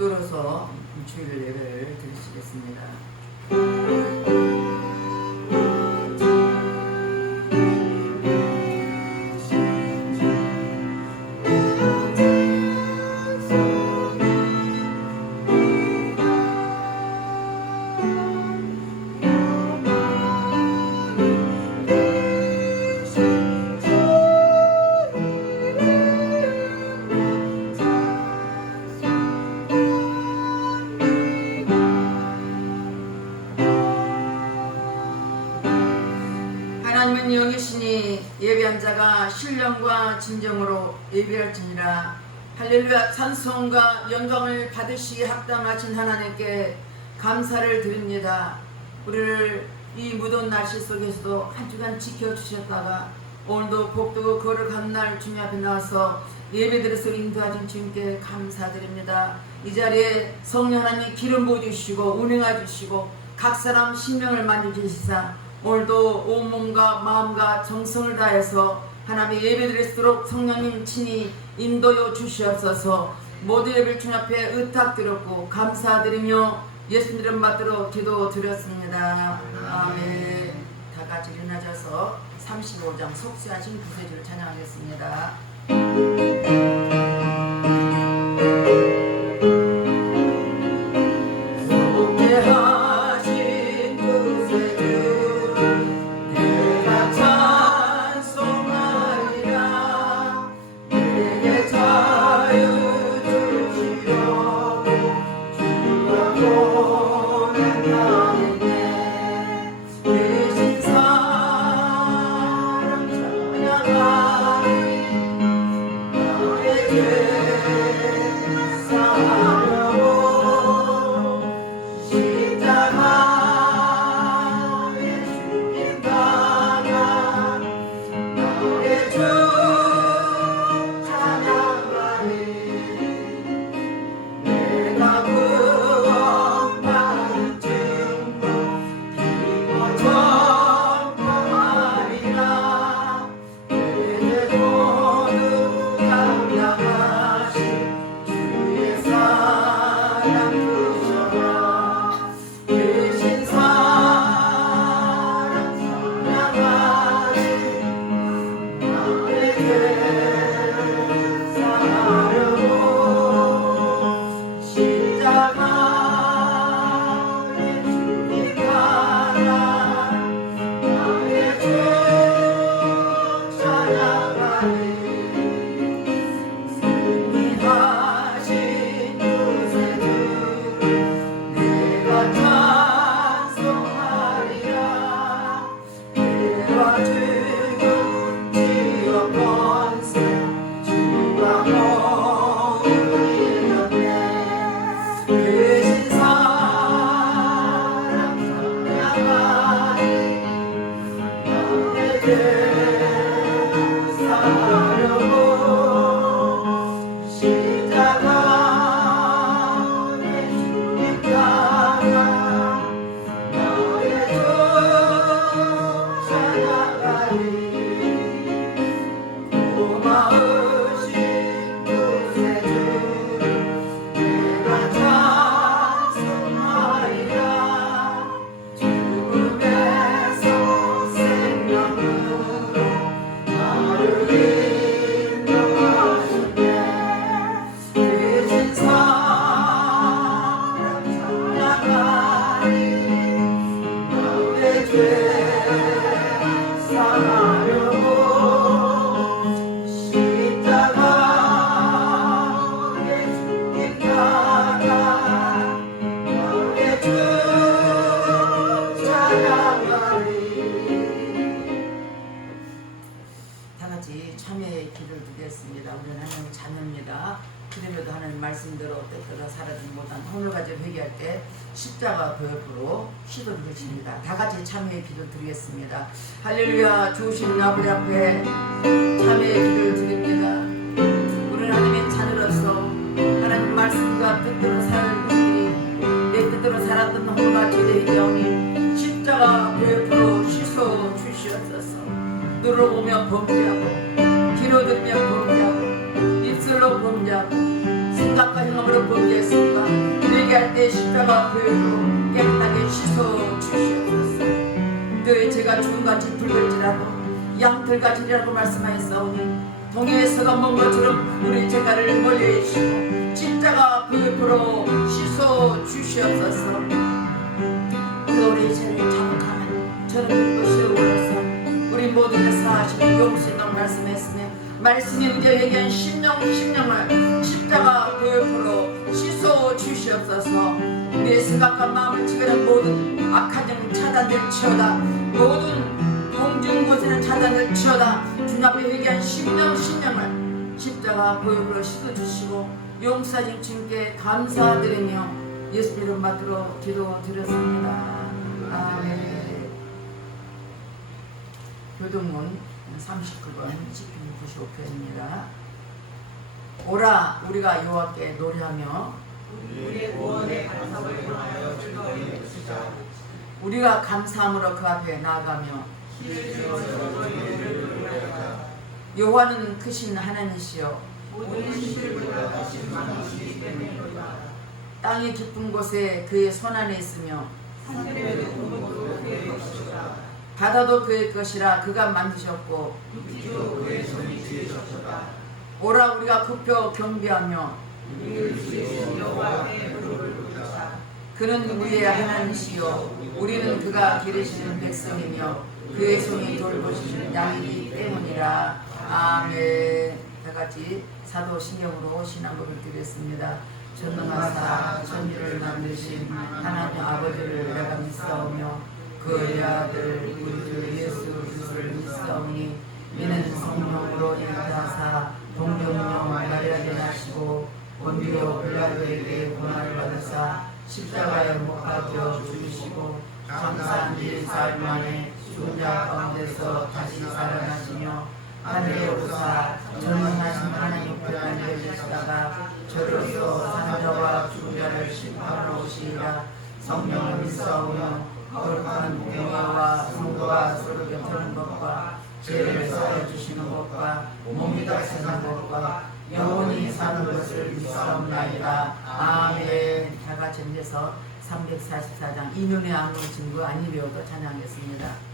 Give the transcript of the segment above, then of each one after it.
붙들어서 주일 예배를 드리시겠습니다. 하나님은 영이시니 예배한 자가 신령과 진정으로 예배할지니라. 할렐루야. 찬송과 영광을 받으시기에 합당하신 하나님께 감사를 드립니다. 우리를 이 무더운 날씨 속에서도 한 주간 지켜주셨다가 오늘도 복되고 거룩한 날 주님 앞에 나와서 예배드려서 인도하신 주님께 감사드립니다. 이 자리에 성령 하나님이 기름 부어주시고 운행해 주시고 각 사람 심령을 만져주시사 오늘도 온몸과 마음과 정성을 다해서 하나님의 예배드릴수록 성령님 친히 인도여 주시옵소서. 모든 예배를 주님 앞에 의탁드렸고 감사드리며 예수님 이름 받들어 기도드렸습니다. 아멘. 다 같이 일어나셔서 35장 속죄하신 구세주를 찬양하겠습니다. 참여의 기도를 드리겠습니다. 우리는 하나님의 자녀입니다. 그럼에도 하나님 말씀대로 때때로 살아지 못한 오늘 가지고 회개할 때 십자가 도협으로 시도를 드십니다. 다 같이 참여의 기도 드리겠습니다. 할렐루야. 주신 아버지 앞에 참여의 기도를 드립니다. 우리는 하나님의 자녀로서 하나님 말씀과 뜻대로 살고 내 뜻대로 살았던 오늘 주의 영이 십자가 도협으로 씻어 주시옵소서. 눈으로 보며 범죄하고 귀로 들으며 범죄하고 입술로 범죄하고 생각과 행함으로 범죄했습니다. 회개할 때 십자가 보혈로 깨끗하게 씻어 주시옵소서. 너의 죄가 죽음같이 붉을지라도 양털같이라고 말씀하였사오니 동해에서가 먼 것처럼 우리 죄가를 멀리해 주시고 십자가 보혈로 씻어 주시옵소서. 우리의 죄를 자복하면 저는 그것이 오로서 우리 모두의 사하시는 용서는 말씀했으니 말씀이 우리에게 한 심령을 십자가 보혈로 씻어 주시옵소서. 우리의 생각과 마음을 지배하는 모든 악한 점 차단될지어다. 모든 공중 곳에는 차단될지어다. 주님 앞에 회개한 심령을 십자가 보혈로 씻어주시고 용서하신 주님께 감사드리며 예수 이름 받들어 기도드렸습니다. 아멘. 교동문 39번 시편 95편입니다. 오라 우리가 여호와께 노래하며 우리의 구원의 감사를 통하여 즐거이 주자. 우리가 감사함으로 그 앞에 나아가며 길을 지어서 저희를 노래하자. 여호와는 크신 하나님이시여 모든 신들보다 크신 왕이시기 때문이로다. 땅이 깊은 곳에 그의 손안에 있으며 산들의 높은 곳도 그의 것이다. 바다도 그의 것이라 그가 만드셨고 육지도 그의 손이 지으셨다. 오라 우리가 굽혀 경배하며 우리를 지으신 여호와께 무릎을 꿇자. 그는 우리의 하나님이시여 우리는 그가 기르시는 백성이며 그의 손이 돌보시는 양이기 때문이라. 아멘. 다같이 사도신경으로 신앙고를 드렸습니다. 전능하사 천지를 만드신 하나님 아버지를 내가 믿사오며 그의 아들 우리 주 예수 그리스도를 믿사오니 이는 성령으로 인하사 동정녀 마리아에 나시고 본디오 빌라도에게 고난을 받으사 십자가에 못 박혀 죽으시고 장사한 지 사흘 만에 죽은 자 가운데서 다시 살아나시며 하늘에 오르사 전능하신 하나님 우편에 앉으시다가 저로서 사는 자와 죽은 자를 심판하러 오시리라. 성령을 믿사오며 거룩한 공예와 성도와 서로 곁하는 것과 죄를 사하여 주시는 것과 몸이 다스리는 것과 영원히 사는 것을 믿사옵나이다. 아멘. 다같이 앉아서 344장 이면의 악령 증거 아니 배워도 찬양하겠습니다.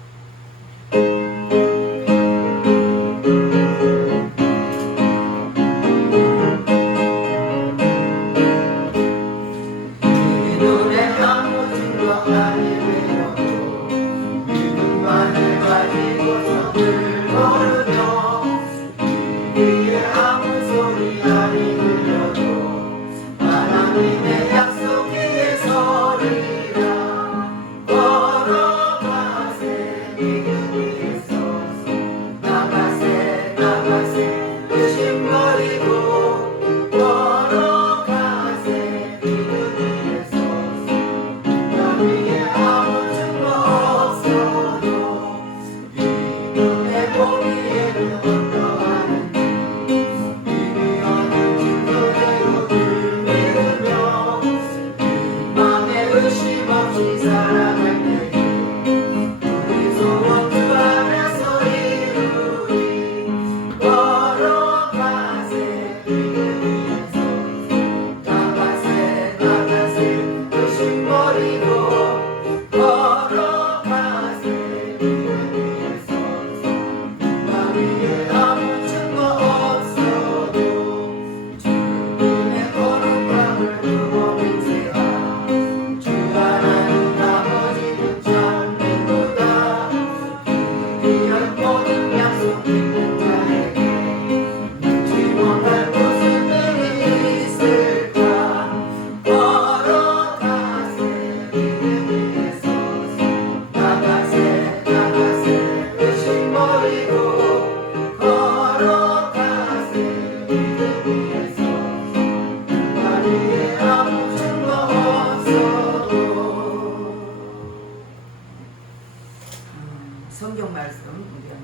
성경 말씀 우리가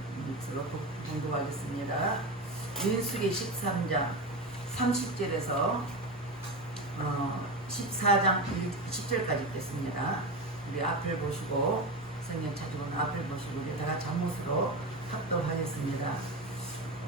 공부하겠습니다. 민수기 13장 30절에서 14장 10절까지 읽겠습니다. 우리 앞을 보시고 성경 찾아보는 앞을 보시고 우리 다 같이 잠못으로 합독하겠습니다.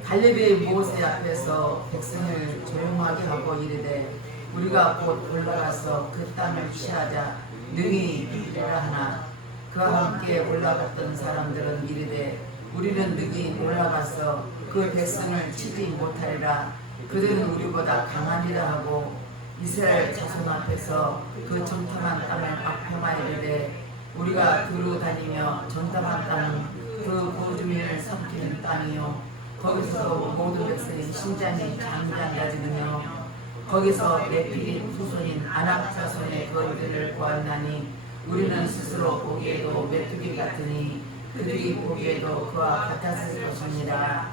갈렙이 모세 앞에서 백성을 조용하게 하고 이르되 우리가 곧 올라가서 그 땅을 취하자 능히 이르리라 하나 그와 함께 올라갔던 사람들은 이르되 우리는 능히 올라가서 그 백성을 치지 못하리라. 그들은 우리보다 강하리라 하고 이스라엘 자손 앞에서 그 정탐한 땅을 악평하여 이르되 우리가 두루 다니며 정탐한 땅은 그 고주민을 삼키는 땅이요 거기서도 모든 백성의 심장이 장장가지며 거기서 레필린 후손인 아낙 자손의 거리들을 보았나니 우리는 스스로 보기에도 메뚜기 같으니 그들이 보기에도 그와 같았을 것입니다.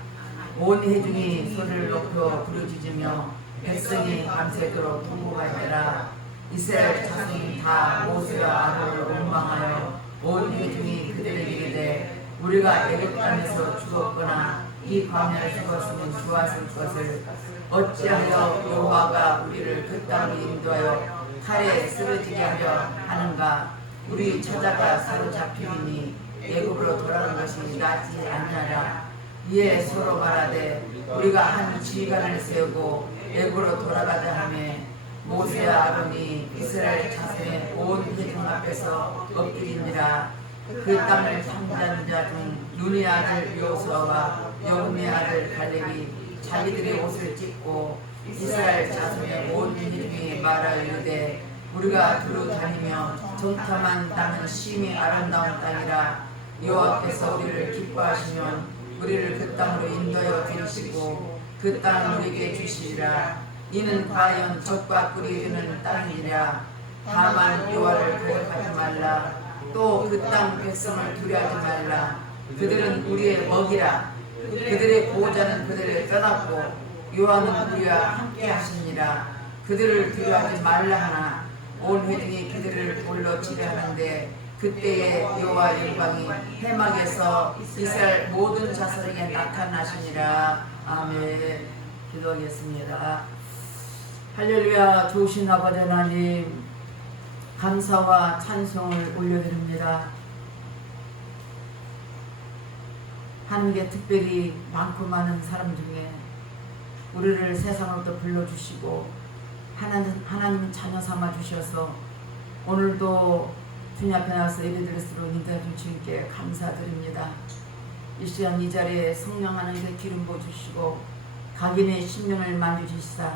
온 회중이 소리를 높여 부르짖으며 백성이 밤새도록 통곡하니라. 이스라엘 자손이 다 모세와 아론을 원망하여 온 회중이 그들에게 이르되 우리가 애굽 땅에서 죽었거나 이 광야에 죽었으면 좋았을 것을 어찌하여 여호와가 우리를 그 땅으로 인도하여 칼에 쓰러지게 하려 하는가. 우리 처자가 사로잡히니 애굽으로 돌아가는 것이 낫지 아니하라. 이에 서로 말하되 우리가 한 지휘관을 세우고 애굽으로 돌아가자 하며 모세와 아론이 이스라엘 자손의 온 회중 앞에서 엎드리니라. 그 땅을 탐지한 자 중 눈의 아들 여호수아와 여호분의 아들 갈렙이 자기들의 옷을 찢고 이스라엘 자손의 온 회중이 말하여 이르되 우리가 두루 다니며 정탐한 땅은 심히 아름다운 땅이라. 여호와께서 우리를 기뻐하시면 우리를 그 땅으로 인도하여 주시고 그 땅을 우리에게 주시리라. 이는 과연 젖과 꿀이 흐르는 땅이니라. 다만 여호와를 거역하지 말라. 또 그 땅 백성을 두려워하지 말라. 그들은 우리의 먹이라. 그들의 보호자는 그들을 떠났고 여호와는 우리와 함께 하시니라. 그들을 두려워하지 말라 하나 온 회중이 그들을 돌로 치려하는데 그때에 여호와 영광이 해막에서 이스라엘 모든 자손에게 나타나시니라. 아멘. 기도하겠습니다. 할렐루야. 좋으신 아버지 하나님, 감사와 찬송을 올려드립니다. 하나님께 특별히 많고 많은 사람 중에 우리를 세상으로부터 불러주시고 하나님 자녀 삼아 주셔서 오늘도 주님 앞에 나와서 예배드릴수록 인도해준 주님께 감사드립니다. 이 시간 이 자리에 성령 하나님께 기름 부어주시고 각인의 심령을 만져주시사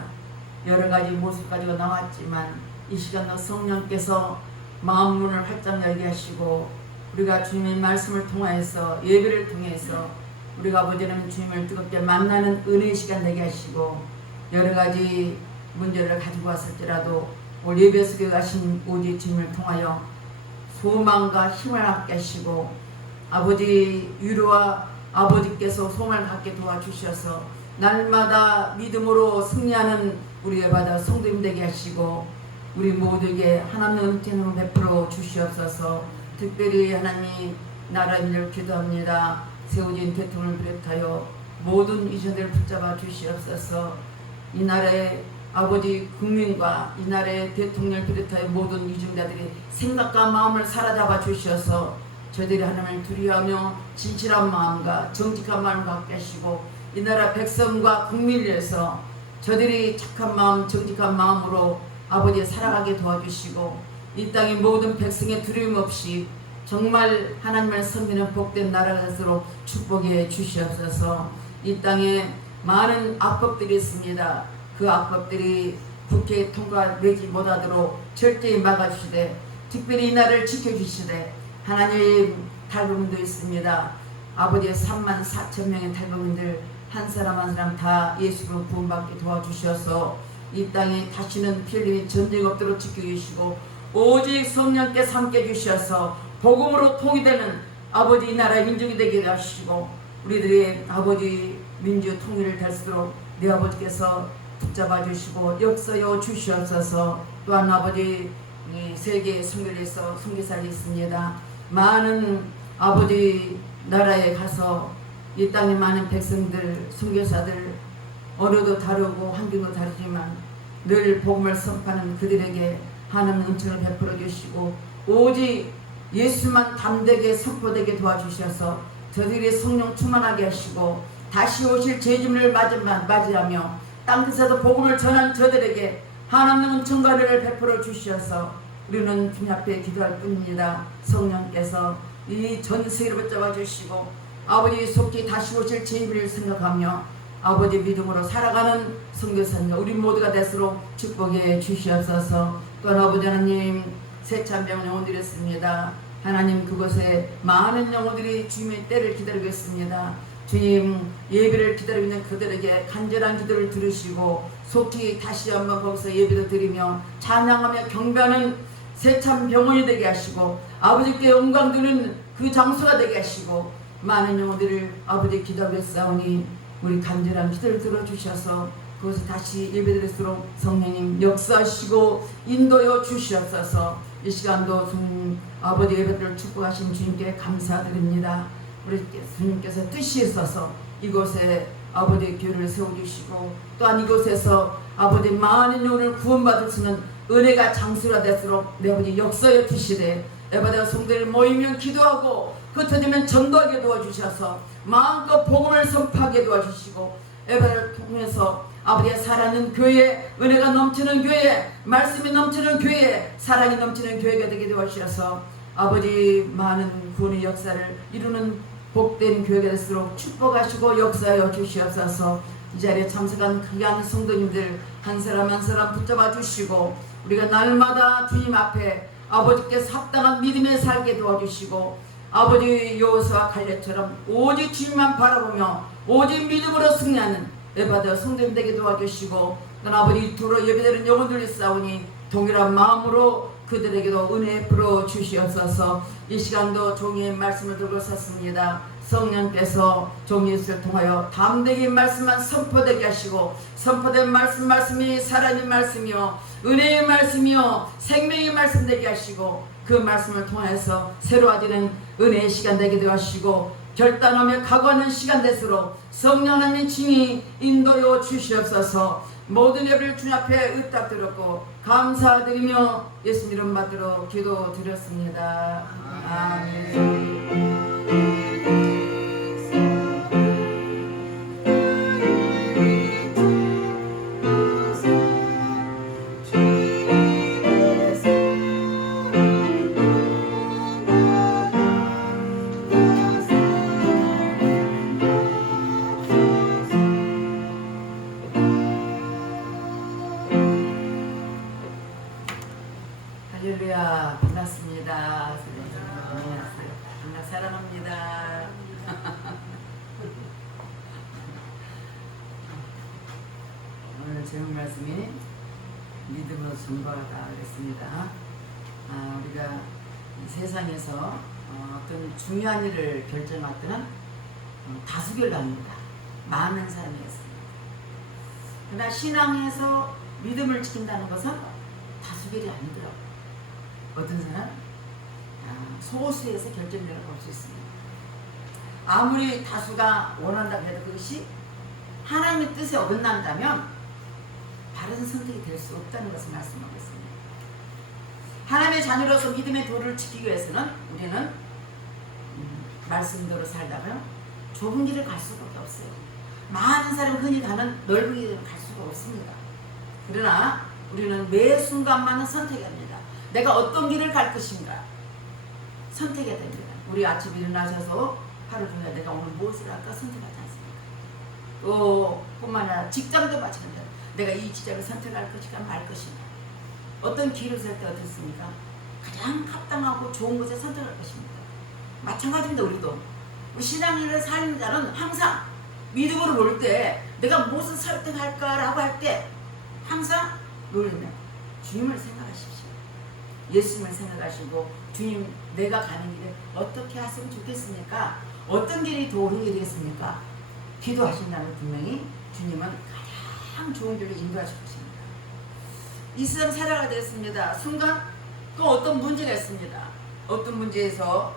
여러 가지 모습 가지고 나왔지만 이 시간도 성령께서 마음 문을 활짝 열게 하시고 우리가 주님의 말씀을 통하여서 예배를 통해서 우리가 아버지는 주님을 뜨겁게 만나는 은혜의 시간 되게 하시고 여러 가지 문제를 가지고 왔을지라도 오늘 예배 속에 가신 오직 주님을 통하여 소망과 힘을 갖게 하시고 아버지 위로와 아버지께서 소망을 갖게 도와주셔서 날마다 믿음으로 승리하는 우리의 바다 성도님 되게 하시고 우리 모두에게 하나님의 은총을 베풀어 주시옵소서. 특별히 하나님 나라 일을 기도합니다. 세워진 대통령을 비롯하여 모든 이전들을 붙잡아 주시옵소서. 이 나라의 아버지 국민과 이 나라의 대통령을 비롯하여 모든 이중자들이 생각과 마음을 사로잡아 주셔서 저들이 하나님을 두려워하며 진실한 마음과 정직한 마음을 갖게 하시고 이 나라 백성과 국민을 위해서 저들이 착한 마음 정직한 마음으로 아버지 살아가게 도와주시고 이 땅의 모든 백성의 두려움 없이 정말 하나님을 섬기는 복된 나라가 되도록 축복해 주시옵소서. 이 땅에 많은 악법들이 있습니다. 그 악법들이 국회에 통과되지 못하도록 절대히 막아주시되 특별히 이 나라를 지켜주시되 하나님 탈북민도 있습니다. 아버지의 34,000명의 탈북민들 한 사람 한 사람 다 예수로 구원받게 도와주셔서 이 땅에 다시는 피 흘림의 전쟁 없도록 지켜주시고 오직 성령께서 함께 주셔서 복음으로 통일되는 아버지 이 나라의 민족이 되게 하시고 우리들의 아버지 민주 통일을 달수록 내 아버지께서 붙잡아 주시고 역사여 주시옵소서. 또한 아버지 세계 선교에서 선교사를 있습니다. 많은 아버지 나라에 가서 이 땅에 많은 백성들 선교사들 언어도 다르고 환경도 다르지만 늘 복음을 선포하는 그들에게 하나님 은총을 베풀어 주시고 오직 예수만 담대게 선포되게 도와주셔서 저들이 성령 충만하게 하시고 다시 오실 재림을 맞이하며 땅끝에서 복음을 전한 저들에게 하나님은 은총과를 베풀어 주셔서 우리는 주님 앞에 기도할 뿐입니다. 성령께서 이 전 세계를 붙잡아 주시고 아버지 속히 다시 오실 주님을 생각하며 아버지 믿음으로 살아가는 선교사님 우리 모두가 되도록 축복해 주시옵소서. 또한 아버지 하나님 새참병 영혼 드렸습니다. 하나님 그곳에 많은 영혼들이 주님의 때를 기다리고 있습니다. 주님 예배를 기다리고 있는 그들에게 간절한 기도를 들으시고 속히 다시 한번 거기서 예배를 드리며 찬양하며 경배하는 새참 병원이 되게 하시고 아버지께 영광 드리는 그 장소가 되게 하시고 많은 영혼들을 아버지 기도하고 싸우니 우리 간절한 기도를 들어주셔서 그것을 다시 예배드릴수록 성령님 역사하시고 인도여 주시옵소서. 이 시간도 아버지 예배를 축복하신 주님께 감사드립니다. 우리 주님께서 뜻이 있어서 이곳에 아버지 교회를 세워주시고 또한 이곳에서 아버지 많은 영혼을 구원받을 수 있는 은혜가 장수가 될수록 내 아버지 역사여 주시되 에바다 성도를 모이면 기도하고 흩어지면 전도하게 도와주셔서 마음껏 복음을 선포하게 도와주시고 에바다를 통해서 아버지의 살아있는 교회 은혜가 넘치는 교회 말씀이 넘치는 교회 사랑이 넘치는 교회가 되게 도와주셔서 아버지 많은 구원의 역사를 이루는 복된 교회가 될수록 축복하시고 역사하여 주시옵소서. 이 자리에 참석한 귀한 성도님들 한 사람 한 사람 붙잡아 주시고 우리가 날마다 주님 앞에 아버지께서 합당한 믿음에 살게 도와주시고 아버지 여호수아 갈렙처럼 오직 주님만 바라보며 오직 믿음으로 승리하는 에바다 성도님 되게 도와주시고 난 아버지 두로 예배드리는 영혼들이 싸우니 동일한 마음으로 그들에게도 은혜 풀어 주시옵소서. 이 시간도 종이의 말씀을 들고 섰습니다. 성령께서 종이를 통하여 담대히 말씀만 선포되게 하시고 선포된 말씀이 살아있는 말씀이요 은혜의 말씀이요 생명의 말씀 되게 하시고 그 말씀을 통해서 새로워지는 은혜의 시간 되게 하시고 결단하며 각오하는 시간 될수록 성령 하나님의 징이 인도여 주시옵소서. 모든 예배를 주님 앞에 의탁드렸고 감사드리며 예수 이름 받들어 기도 드렸습니다. 아멘. 할렐루야 반갑습니다. 안녕하세요. 하나 사랑합니다. 오늘 제목 말씀이 믿음으로 전도하다 그랬습니다. 우리가 세상에서 어떤 중요한 일을 결정할 때는 다수결로 합니다. 많은 사람이 있습니다. 그러나 신앙에서 믿음을 지킨다는 것은 다수결이 아니더라고요. 어떤 사람? 소수에서 결정력을 볼 수 있습니다. 아무리 다수가 원한다고 해도 그것이 하나님의 뜻에 어긋난다면 바른 선택이 될 수 없다는 것을 말씀하고 있습니다. 하나님의 자녀로서 믿음의 도를 지키기 위해서는 우리는 말씀대로 살다가요 좁은 길을 갈 수밖에 없어요. 많은 사람이 흔히 가는 넓은 길을 갈 수가 없습니다. 그러나 우리는 매 순간만은 선택해야 합니다. 내가 어떤 길을 갈 것인가 선택해야 됩니다. 우리 아침에 일어나셔서 하루 중에 내가 오늘 무엇을 할까 선택하지 않습니까? 뿐만 아니라 직장도 마찬가지입니다. 내가 이 직장을 선택할 것인가 말 것인가 어떤 길을 살 때 어떻습니까? 가장 합당하고 좋은 것을 선택할 것입니다. 마찬가지입니다. 우리 신앙인을 사는 자는 항상 믿음으로 볼 때 내가 무엇을 선택할까라고 할 때 항상 놀라면 주님을 생각하십시오. 예수님을 생각하시고 주님 내가 가는 길에 어떻게 하시면 좋겠습니까? 어떤 길이 더 옳은 길이겠습니까? 기도하신다면 분명히 주님은 가장 좋은 길로 인도하실 것입니다. 이 세상 살아가 됐습니다. 순간 또 어떤 문제가 있습니다. 어떤 문제에서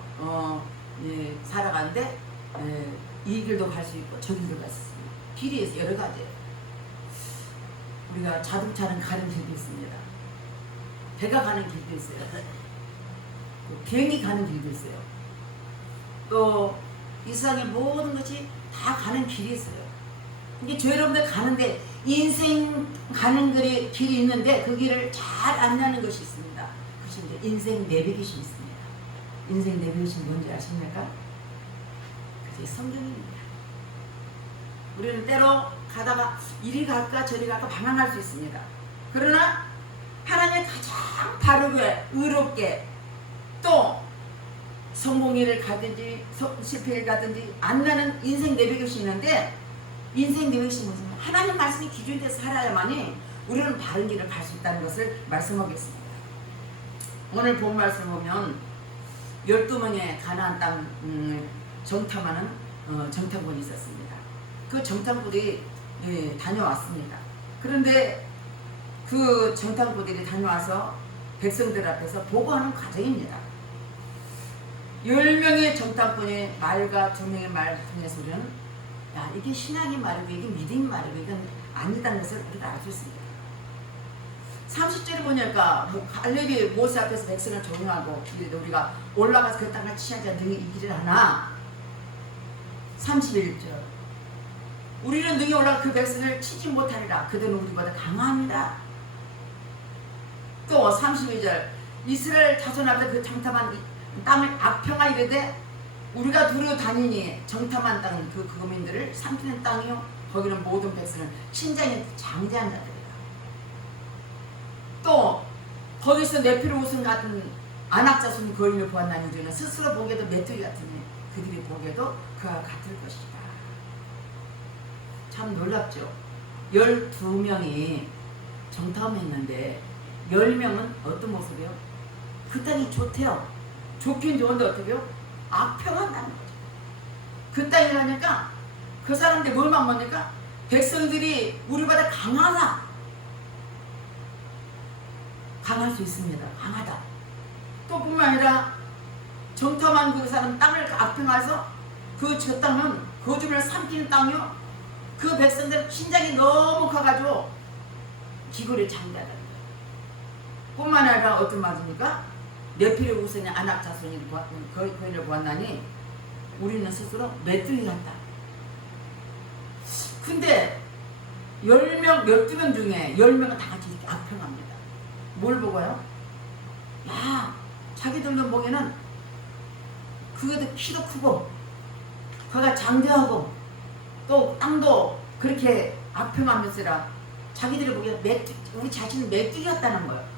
살아가는데 이 길도 갈 수 있고 저 길도 갈 수 있습니다. 길이 여러 가지예요. 우리가 자동차는 가는 길도 있습니다. 배가 가는 길도 있어요. 비행기 가는 길도 있어요. 또 이 세상의 모든 것이 다 가는 길이 있어요. 이게 저 여러분들 가는데 인생 가는 길이 있는데 그 길을 잘 안내하는 것이 있습니다. 그것이 이제 인생 내비게이션이 있습니다. 인생 내비게이션 뭔지 아십니까? 그게 성경입니다. 우리는 때로 가다가 이리 갈까 저리 갈까 방황할 수 있습니다. 그러나 하나님의 가장 바르게 의롭게 또 성공일을 가든지 실패를 가든지 안나는 인생 내비게이션이 있는데 인생 내비게이션이 무슨 하나님 말씀이 기준이 돼서 살아야만이 우리는 바른 길을 갈 수 있다는 것을 말씀하겠습니다. 오늘 본 말씀 보면 12명의 가나안 땅 정탐하는 정탐꾼이 있었습니다. 그 정탐꾼이 다녀왔습니다. 그런데 그 정탐꾼들이 다녀와서 백성들 앞에서 보고하는 과정입니다. 10명의 정탐꾼의 말과 2명의 말 중에서 우리는 야, 이게 신앙이 말이고 이게 믿음이 말이고 이건 아니다는 것을 우리가 알 수 있습니다. 30절에 보니까 갈렙이 모세 앞에서 백성을 종용하고 우리가 올라가서 그 땅을 취하지 않는 능히 이기를 하나 31절 우리는 능히 올라가 그 백성을 치지 못하리라 그들은 우리보다 강합니다. 또 32절 이스라엘 자손 앞에 그 정탐한 땅을 악평하 이르되 우리가 두루 다니니 정탐한 땅은 그 거민들을 삼키는 땅이요 거기는 모든 백성은 신장이 장대한 자들이다. 또 거기서 네피르 우승 같은 안악자손 거인을 보았나니 우리는 스스로 보기에도 메뚜기 같으니 그들이 보기에도 그와 같을 것이다. 참 놀랍죠. 12명이 정탐했는데 10명은 어떤 모습이요? 그 땅이 좋대요. 좋긴 좋은데 어떻게요? 악평한다는 거죠. 그 땅이 하니까 그 사람들이 뭘만 보니까 백성들이 우리보다 강하다. 강할 수 있습니다. 강하다. 또 뿐만 아니라 정탐한 그 사람 땅을 악평해서 저 땅은 거주를 삼키는 땅이요. 그 백성들 신장이 너무 커가지고 기골이 장대하다는 거예요. 뿐만 아니라 어떤 말입니까? 네피르 우선의 안악 자손이 거인을 보았나니 우리는 스스로 메뚜기 같다. 근데 12명 중에 10명은 다 같이 이렇게 악평합니다. 뭘 보고요? 야, 자기들도 보기에는 그것도 키도 크고 그가 장대하고 또 땅도 그렇게 악평하면서라 자기들이 보기에 우리 자신은 메뚜기 같다는 거예요.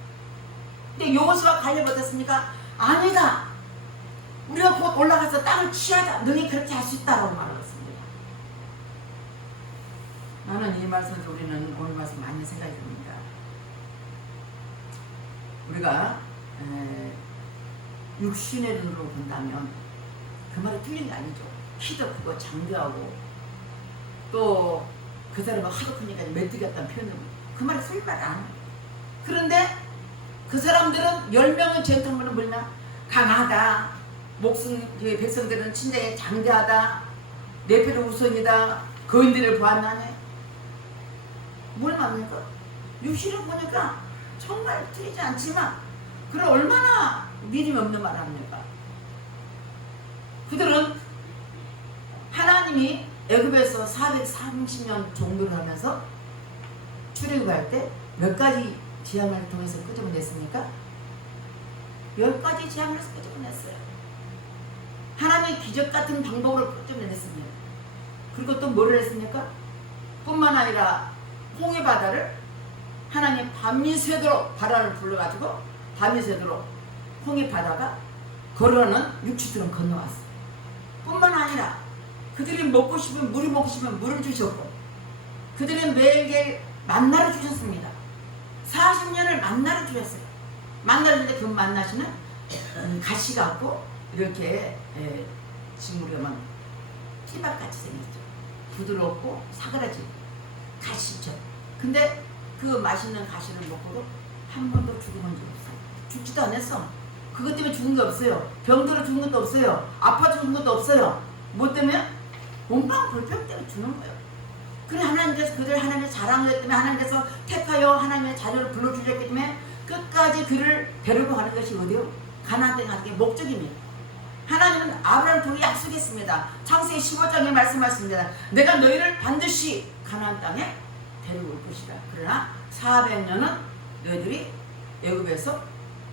근데 여호수아가 갈렙 어떻습니까? 아니다. 우리가 곧 올라가서 땅을 취하자. 너희 그렇게 할 수 있다라고 말하였습니다. 나는 이 말씀을 우리는 오늘 말씀 많이 생각이 듭니다. 우리가 육신의 눈으로 본다면 그 말이 틀린 게 아니죠. 키도 크고 장대하고 또 그 사람은 하도 크니까 메뚜기 같다는 표현은 그 말이 틀린 말이 아니에요. 그런데 그 사람들은 10명의 전통문은 뭐냐? 강하다. 백성들은 친정에 장대하다. 네피르 우선이다. 거인들을 보았나니. 뭘 말합니까? 육신을 보니까 정말 틀리지 않지만 그걸 얼마나 믿음이 없는 말 합니까? 그들은 하나님이 애굽에서 430년 종교를 하면서 출애굽할 때 몇 가지 재앙을 통해서 끄집어냈습니까? 10가지 재앙을 끄집어냈어요. 하나님의 기적 같은 방법으로 끄집어냈습니다. 그리고 또 뭐를 했습니까? 뿐만 아니라 홍해 바다를 하나님 밤이 새도록 바다를 불러가지고 밤이 새도록 홍해 바다가 걸어는 육지처럼 건너왔어요. 뿐만 아니라 그들이 먹고 싶으면 물을 주셨고 그들은 매일매일 만나를 주셨습니다. 40년을 만나를 주셨어요. 만나를 주는데 그 만나시는 가시 같고 이렇게 식물이면 티밥같이 생겼죠. 부드럽고 사그라진 가시죠. 근데 그 맛있는 가시를 먹고도 한 번도 죽은 적 없어요. 죽지도 않았어. 그것 때문에 죽은 게 없어요. 병들어 죽은 것도 없어요. 아파 죽은 것도 없어요. 뭐 때문에? 몸빵 불평 때문에 죽는 거예요. 그래 하나님께서 그들 하나님의 자랑이었기 때문에 하나님께서 택하여 하나님의 자녀를 불러주셨기 때문에 끝까지 그를 데리고 가는 것이 어디요? 가나안 땅에 가는 게 목적입니다. 하나님은 아브라함을 통해 약속했습니다. 창세기 15장에 말씀하십니다. 내가 너희를 반드시 가나안 땅에 데리고 올 것이다. 그러나 400년은 너희들이 애굽에서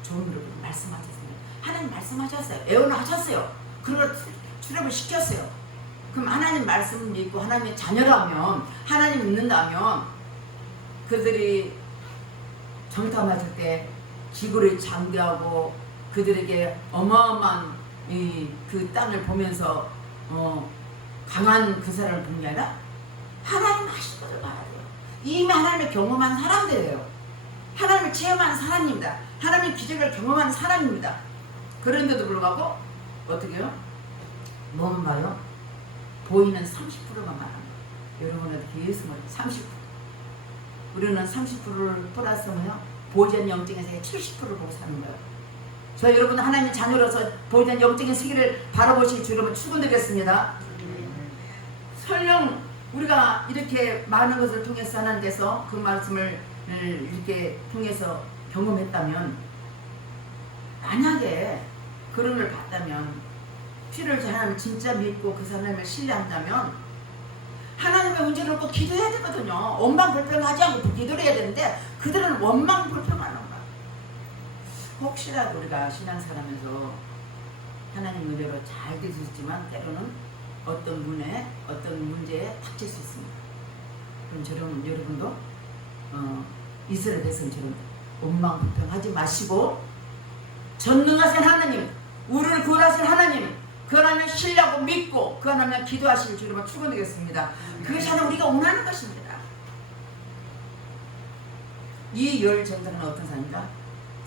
종으로 말씀하셨습니다. 하나님 말씀하셨어요. 애원하셨어요. 그걸 출애굽을 시켰어요. 그럼 하나님 말씀을 믿고 하나님의 자녀라면, 하나님 믿는다면 그들이 정탐 맞을 때 기구를 장대하고 그들에게 어마어마한 그 땅을 보면서 강한 그 사람을 보는 게 아니라 하나님 하신 것을 봐야 돼요. 이미 하나님을 경험한 사람들이에요. 하나님을 체험한 사람입니다. 하나님의 기적을 경험한 사람입니다. 그런데도 불구하고 어떻게 해요? 뭐만 봐요? 보이는 30%만 말합니다. 여러분은 계속 30%. 우리는 30%를 플러스 뭐요? 보존 영적인 세계 70%를 보고 사는 거예요. 저 여러분 하나님의 자녀로서 보존 영적인 세계를 바라보실 줄 여러분 축원드리겠습니다. 설령 우리가 이렇게 많은 것을 통해서 하나님께서 그 말씀을 이렇게 통해서 경험했다면, 만약에 그런 걸 봤다면, 피를 하나님을 진짜 믿고 그 하나님을 신뢰한다면 하나님의 문제를 놓고 기도해야 되거든요. 원망불평하지 않고 기도를 해야 되는데 그들은 원망불평하는 거야. 혹시라도 우리가 신앙생활하면서 하나님 은혜로 잘 되셨지만 때로는 어떤 문제에 닥칠 수 있습니다. 그럼 여러분도 이스라엘 백성처럼 원망불평하지 마시고 전능하신 하나님, 우리를 구원하신 하나님, 그 하나님을 신뢰하고 믿고 그 하나님을 기도하실 줄로 축원드리겠습니다. 그것이 하나 우리가 원하는 것입니다. 이 열 전사는 어떤 사람인가?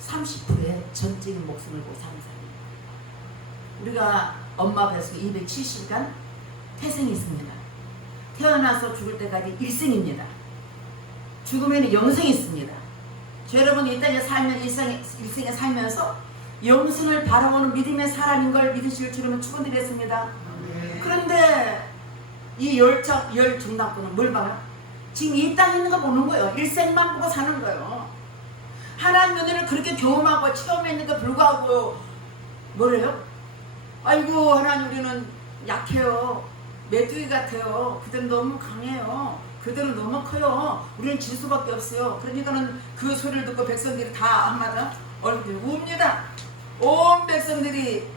30%의 전적인 목숨을 고 사는 사람입니다. 우리가 엄마 뱃속에 270일간 태생이 있습니다. 태어나서 죽을 때까지 일생입니다. 죽으면 영생이 있습니다. 여러분 이 땅에 살면 일생에 살면서 영생을 바라보는 믿음의 사람인 걸 믿으실 줄은 축원드리겠습니다. 그런데 이 열 정당권은 뭘 봐요? 지금 이 땅에 있는 거 보는 거예요. 일생만 보고 사는 거예요. 하나님 은혜를 그렇게 경험하고 체험했는데 불구하고 뭐래요? 아이고 하나님 우리는 약해요. 메뚜기 같아요. 그들은 너무 강해요. 그들은 너무 커요. 우리는 질 수밖에 없어요. 그러니까는 그 소리를 듣고 백성들이 다 한마다 얼굴이 웁니다. 온 백성들이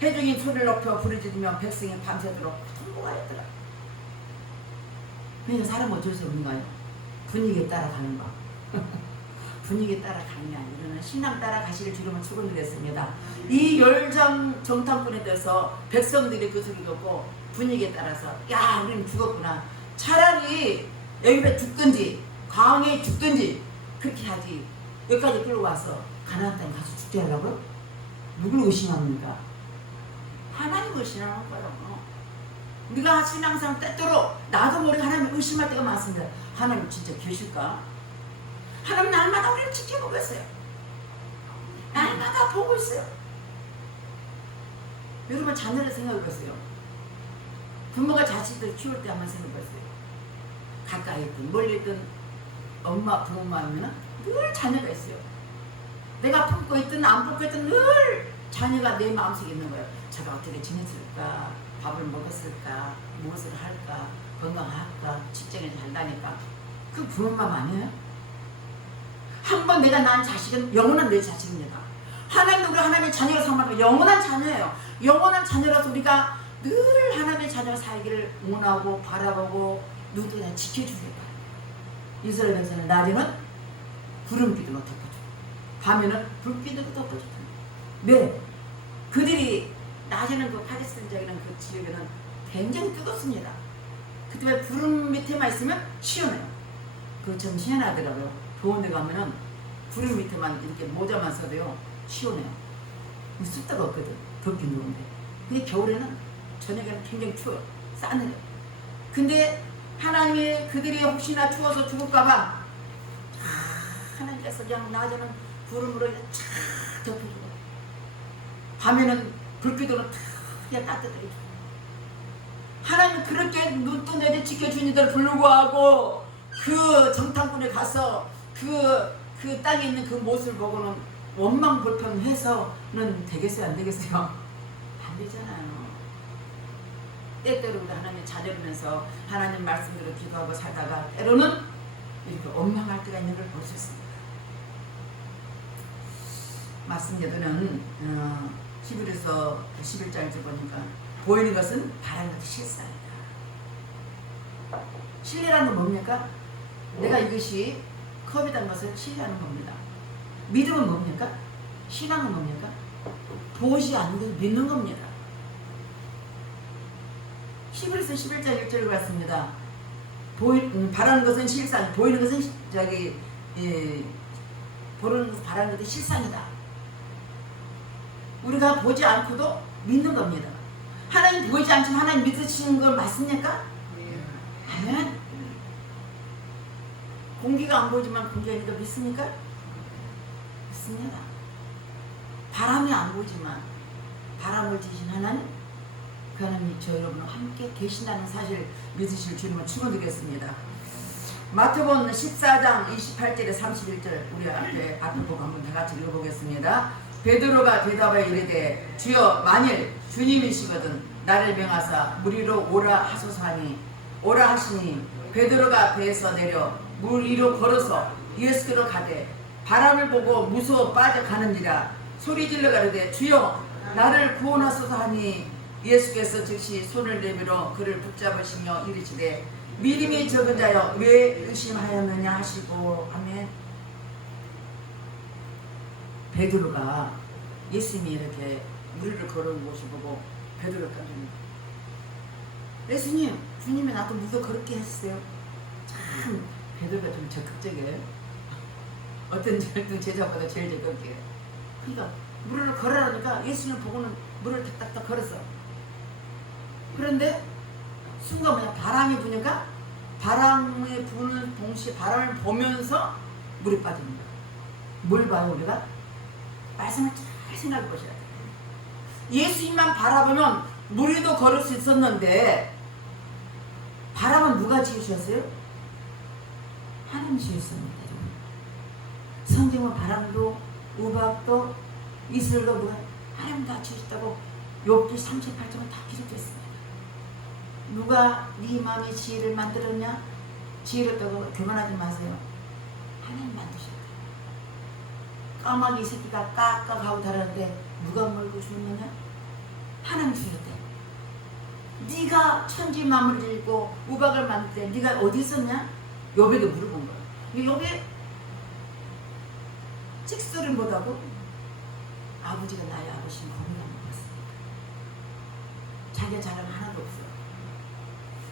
해중인 소리를 높여 부르짖으며 백성이 밤새도록 통곡하였더라. 그러니까 사람 어쩔 수 없는 거예요. 분위기에 따라가는 거. 분위기에 따라가는 게 아니라 신앙 따라가시를 주름을 축원드리겠습니다. 이 열정 정탐꾼에 대해서 백성들이 그 소리 듣고 분위기에 따라서 야 우리는 죽었구나. 차라리 애굽에 죽든지 광해에 죽든지 그렇게 하지. 여기까지 끌고 와서 가나안 땅에 가서 죽게 하려고요? 누굴 의심합니까? 하나님을 의심하는 거예요. 우리가 신앙생활 때때로 나도 모르게 하나님을 의심할 때가 많습니다. 하나님 진짜 계실까? 하나님 날마다 우리를 지켜보고 있어요. 날마다 보고 있어요. 여러분 자녀를 생각해보세요. 부모가 자식들 키울 때 한번 생각해보세요. 가까이 있든 멀리 있든 엄마 부모 마음에는 늘 자녀가 있어요. 내가 품고 있든 안 품고 있든 늘 자녀가 내 마음속에 있는 거예요. 제가 어떻게 지냈을까? 밥을 먹었을까? 무엇을 할까? 건강할까? 직장에 잘 다닐까? 그 부모 마음 아니에요? 한번 내가 낳은 자식은 영원한 내 자식입니다. 하나님도 우리 하나님의 자녀로 삼아도 영원한 자녀예요. 영원한 자녀라서 우리가 늘 하나님의 자녀 살기를 원하고 바라보고 누구나 지켜주길 바랍니다. 이스라엘 백성은 낮에는 구름기둥으로 덮어주고 밤에는 불기둥으로 덮어주고 네, 그들이 낮에는 그 팔레스타인적인 그 지역에는 굉장히 뜨겁습니다. 그때 구름 밑에만 있으면 시원해요. 그거 참 희한하더라고요. 더운 데 가면은 구름 밑에만 이렇게 모자만 써도요 시원해요. 습도가 없거든. 덥긴 더운데. 근데 겨울에는 저녁에는 굉장히 추워요. 싸늘해요. 근데 하나님이 그들이 혹시나 추워서 죽을까봐 하나님께서 그냥 낮에는 구름으로 쫙 덮어주고 밤에는 불기둥으로 그냥 따뜻하게 주고 하나님 그렇게 눈도 내려 지켜주니들 불구하고 그 정탐꾼에 가서 그 땅에 있는 그 모습을 보고는 원망불평해서는 되겠어요? 안 되겠어요? 안 다르잖아요. 때때로 우리 하나님 자녀면서 하나님 말씀대로 기도하고 살다가 때로는 이렇게 엉망할 때가 있는 걸 볼 수 있습니다. 말씀대로는 히브리서 11장에서 보니까 보이는 것은 바라는 것이 실상이다. 신뢰라는 건 뭡니까? 내가 이것이 컵이라는 것을 신뢰하는 겁니다. 믿음은 뭡니까? 신앙은 뭡니까? 보지 않는 걸 믿는 겁니다. 히브리서 11장 1절을 봤습니다. 바라는 것은 실상, 보이는 것은 보는 것은 바라는 것은 실상이다. 우리가 보지 않고도 믿는 겁니다. 하나님 보이지 않지만 하나님 믿으시는 걸 맞습니까? 아멘. 공기가 안 보이지만 공기가 있는 거 믿습니까? 믿습니다. 바람이 안 보이지만 바람을 지신 하나님, 그 하나님이 저 여러분과 함께 계신다는 사실 믿으실 주님을 축원드리겠습니다. 마태복음 14장 28절에 31절 우리 앞에 보고 한번 다 같이 읽어보겠습니다. 베드로가 대답하여 이르되 주여 만일 주님이시거든 나를 명하사 물 위로 오라 하소서 하니 오라 하시니 베드로가 배에서 내려 물 위로 걸어서 예수께로 가되 바람을 보고 무서워 빠져가는지라 소리질러 가르되 주여 나를 구원하소서 하니 예수께서 즉시 손을 내밀어 그를 붙잡으시며 이르시되 믿음이 적은 자여 왜 의심하였느냐 하시고. 아멘. 베드로가 예수님이 이렇게 무리를 걸어온 곳을 보고 베드로가 깜짝이야. 예수님, 주님이 나도 무서 그렇게 했어요. 참 베드로가 좀 적극적이에요. 어떤 제자보다 제일 적극적이에요. 그러니까 물을 걸으라니까 예수님 보고는 물을 딱딱딱 걸었어. 그런데 순간 뭐냐, 바람이 부니까 바람이 부는 동시에 바람을 보면서 물이 빠집니다. 뭘 봐요 우리가? 말씀을 잘 생각해 보셔야 돼요. 예수님만 바라보면 물 위도 걸을 수 있었는데 바람은 누가 지으셨어요? 하나님 지으셨습니다. 성경은 바람도 우박도 이슬도 누가 하나님 다 지으셨다고 욥기 38장은 다 기록됐습니다. 누가 네 마음의 지혜를 만들었냐? 지혜를 빼고 교만하지 마세요. 하나님 만드셨다. 까마귀 새끼가 깍깍하고 다르는데 누가 물고 주느냐? 하나님 주셨대. 네가 천지 만물을 짓고 우박을 만들 때 네가 어디 있었냐? 욥에게 물어본 거야. 욥이 찍소리 못하고 아버지가 나의 아버지인 겁니다. 자기 자랑 하나도 없어요.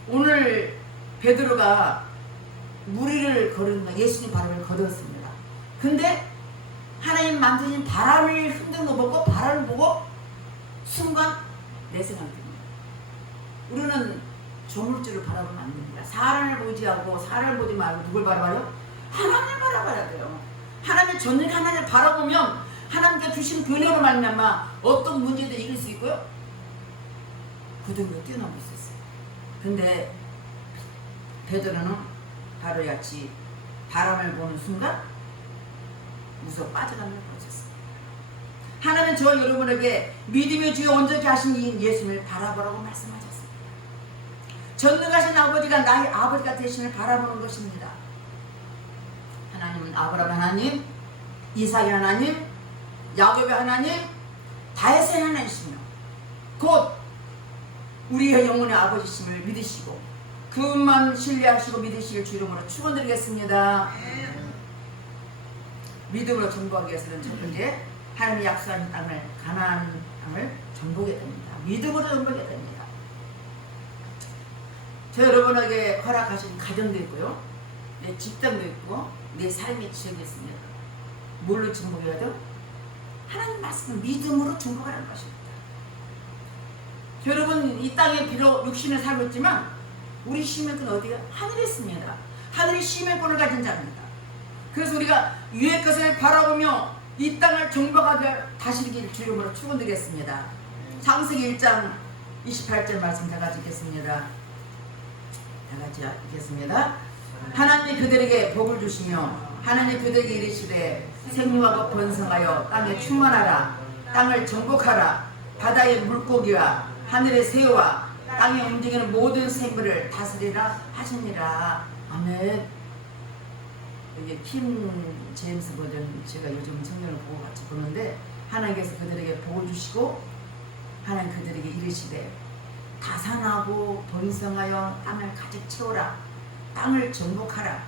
오늘 베드로가 무리를 걸으니까 예수님 바람을 거두었습니다. 근데 하나님 만드신 바람을 흔든 거 보고 바람을 보고 순간 내 생각이 듭니다. 우리는 조물주를 바라보면 안 됩니다. 사람을 보지 않고 사람을 보지 말고 누굴 바라봐요? 하나님을 바라봐야 돼요. 하나님의 전능 하나님을 바라보면 하나님께 주신 은혜로 말미암아 어떤 문제도 이길 수 있고요. 그 등으로 뛰어넘을 수 있어요. 근데 베드로는 바로 같이 바람을 보는 순간 무서워 빠져가는 걸 보셨습니다. 하나님은 저 여러분에게 믿음의 주여 온전히 하신 이 예수님을 바라보라고 말씀하셨습니다. 전능하신 아버지가 나의 아버지가 되심을 바라보는 것입니다. 하나님은 아브라함 하나님, 이삭의 하나님, 야곱의 하나님, 다윗의 하나님이시며 곧 우리의 영혼의 아버지심을 믿으시고 그분만 신뢰하시고 믿으실 주 이름으로 축원드리겠습니다. 믿음으로 정복하기 위해서는 첫 번째 하나님이 약속하신 땅을 가나안 땅을 정복해야 됩니다. 믿음으로 정복해야 됩니다. 저 여러분에게 허락하신 가정도 있고요, 내 직장도 있고 내 삶의 지역이 있습니다. 뭘로 정복해야 돼요? 하나님 말씀을 믿음으로 정복하라는 것입니다. 여러분 이 땅에 비록 육신을 살고 있지만 우리 시민권은 어디가? 하늘에 있습니다. 하늘이 시민권을 가진 자입니다. 그래서 우리가 위의 것을 바라보며 이 땅을 정복하게 다스리길 주 이름으로 축원드리겠습니다. 창세기 1장 28절 말씀 다 같이 읽겠습니다. 다 같이 읽겠습니다. 하나님이 그들에게 복을 주시며 하나님이 그들에게 이르시되 생육하고 번성하여 땅에 충만하라. 땅을 정복하라. 바다의 물고기와 하늘의 새와 땅에 움직이는 모든 생물을 다스리라 하시니라. 아멘. 이게 킴 제임스 버전 제가 요즘 성경을 보고 같이 보는데 하나님께서 그들에게 복을 주시고 하나님 그들에게 이르시되 다산하고 번성하여 땅을 가득 채우라. 땅을 정복하라.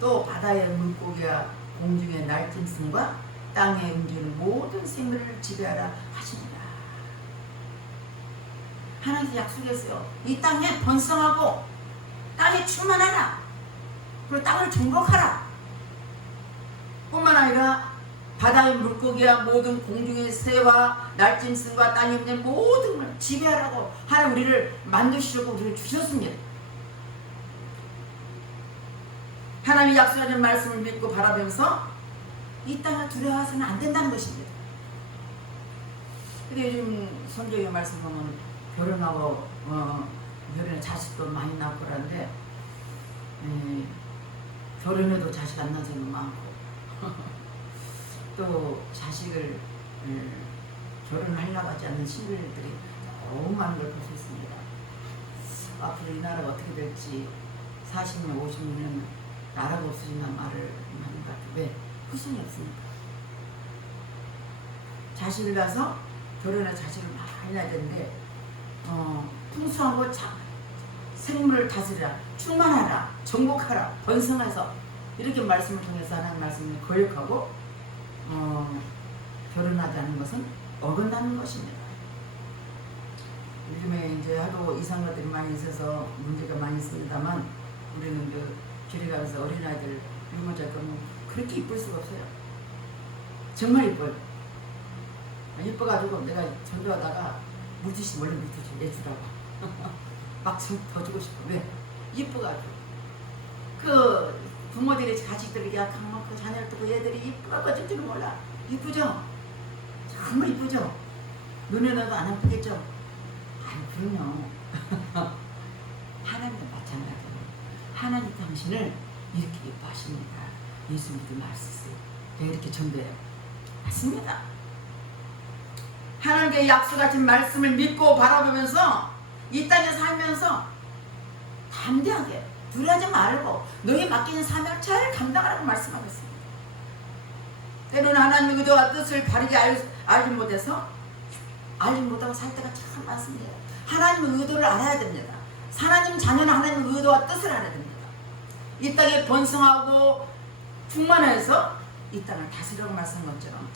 또 바다의 물고기와 공중의 날짐승과 땅에 움직이는 모든 생물을 지배하라 하시니라. 하나님께서 약속했어요. 이 땅에 번성하고 땅에 충만하라. 그리고 땅을 정복하라. 뿐만 아니라 바다의 물고기와 모든 공중의 새와 날짐승과 땅에 있는 모든 걸 지배하라고 하나님 우리를 만드시려고 우리를 주셨습니다. 하나님이 약속하는 말씀을 믿고 바라보면서 이 땅을 두려워해서는 안 된다는 것입니다. 근데 요즘 성경의 말씀 보면 결혼하고 결혼에 자식도 많이 낳고 그러는데 결혼해도 자식 안 낳은 사람도 많고 또 자식을 결혼하려고 하지 않는 신부들이 너무 많은 걸 볼 수 있습니다. 앞으로 이 나라가 어떻게 될지 40년, 50년 나라가 없어진다는 말을 하는 것 같아요. 왜? 후손이 없으니까. 자식을 낳아서 결혼해 자식을 많이 낳아야 되는데 풍성하고 생물을 다스리라, 충만하라, 정복하라, 번성해서 이렇게 말씀을 통해서 하나님 말씀을 거역하고 결혼하지 않는 것은 어긋나는 것입니다. 요즘에 이제 하도 이상가들이 많이 있어서 문제가 많이 있습니다만 우리는 그 길에 가면서 어린아이들 유모자 보면 그렇게 이쁠 수가 없어요. 정말 이뻐요. 이뻐가지고 내가 전도하다가 물티슈 원래 물티슈 내주라고 막 더 주고 싶어. 왜? 이뻐가지고 그 부모들이 자식들이 약한 만큼 자녀를 두고 얘들이 이뻐갖고 어쩔 줄은 몰라. 이쁘죠? 정말 이쁘죠? 눈에 넣어도 안 아프겠죠? 아니 그럼요. 하나님도 마찬가지예요. 하나님 당신을 이렇게 예뻐하십니다. 예수 믿음 말씀을 내가 이렇게 전도해요. 맞습니다. 하나님의 약속하신 말씀을 믿고 바라보면서 이 땅에 살면서 담대하게 두려워하지 말고 너희 맡기는 사명을 잘 감당하라고 말씀하겠습니다. 때로는 하나님의 의도와 뜻을 바르게 알지 못해서 알지 못하고 살 때가 참 많습니다. 하나님의 의도를 알아야 됩니다. 하나님 자녀는 하나님의 의도와 뜻을 알아야 됩니다. 이 땅에 번성하고 충만해서 이 땅을 다스리라고 말씀한 것처럼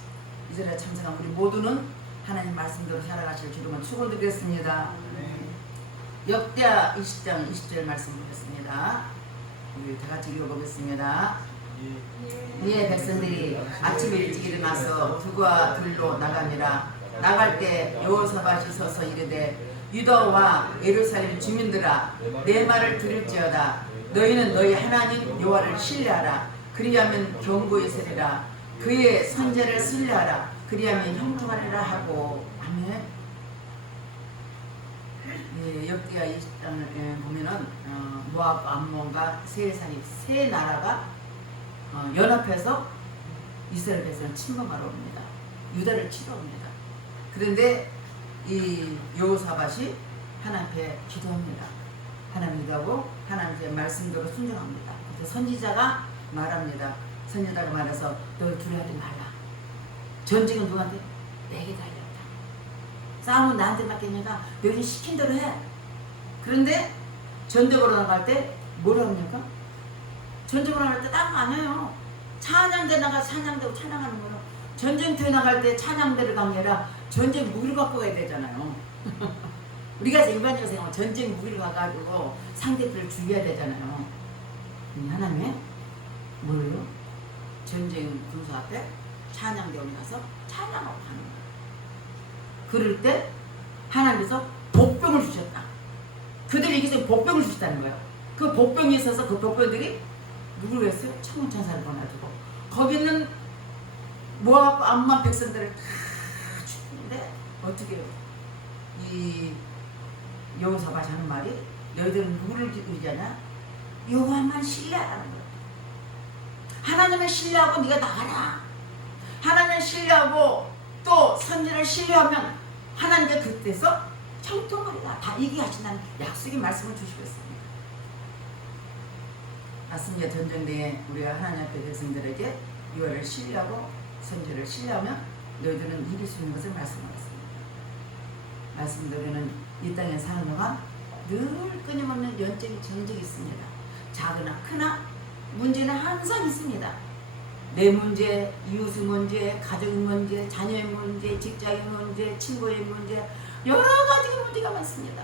이 자리에 참석한 우리 모두는 하나님 말씀대로 살아가실 줄만 축원드리겠습니다. 역대하 20장 20절 말씀 보겠습니다. 우리 다 같이 읽어보겠습니다. 이에 백성들이 아침에 일찍 일어나서 두과 들로 나가니라. 나갈 때 여호사밧이 서서 이르되 유다와 예루살렘 주민들아 내 말을 들을지어다. 너희는 너희 하나님 여호와를 신뢰하라. 그리하면 견고히 서리라. 그의 선제를 신뢰하라. 그리하면 형통하리라 하고. 아멘. 예, 역대하 20장을 보면은 모압, 암몬과 세일산이 세 나라가 연합해서 이스라엘 백성을 침범하러 옵니다. 유다를 치러 옵니다. 그런데 이 여호사밧이 하나님 앞에 기도합니다. 하나님 기도하고 하나님의 말씀대로 순종합니다. 그래서 선지자가 말합니다. 선지자가 말해서 너희 두려워하지 말라. 전쟁은 누구한테? 내게 달렸다. 싸움은 나한테 맡겼니까 너희 시킨 대로 해. 그런데 전쟁으로 나갈 때 뭐라 합니까? 전쟁으로 나갈 때 딴 거 안 해요. 찬양대 나가 찬양대로 찬양하는 거예요. 전쟁터에 나갈 때 찬양대를 간 게 아니라 전쟁 무기를 갖고 가야 되잖아요. 우리가 일반적으로 생각하면 전쟁 무기를 가가지고 상대편을 죽여야 되잖아요. 하나님의 뭐예요? 전쟁 군사 앞에 찬양대 올라가서 찬양하고 하는 거예요. 그럴 때 하나님께서 복병을 주셨다. 그들이 이기서 복병을 주셨다는 거예요. 그 복병이 있어서 그 복병들이 누구를 했어요? 천군천사를 보내주고 거기 있는 모압 암몬 백성들을 다 죽이는데 어떻게 해요? 이 여호사밧 하는 말이 너희들은 누구를 의지하냐? 여호와만 신뢰하라는 거예요. 하나님을 신뢰하고 네가 나가라. 하나님을 신뢰하고 또 선지를 신뢰하면 하나님께 그때서 청통하리라 다 이기하신다는 약속의 말씀을 주시겠습니다. 맞습니다. 전쟁대에 우리가 하나님 앞에 백성들에게 유월을 신뢰하고 선지를 신뢰하면 너희들은 이길 수 있는 것을 말씀하셨습니다. 말씀드리는 이 땅에 사는 동안 늘 끊임없는 영적인 전쟁이 있습니다. 작으나 크나 문제는 항상 있습니다. 내 문제, 이웃의 문제, 가족의 문제, 자녀의 문제, 직장의 문제, 친구의 문제, 여러 가지 문제가 많습니다.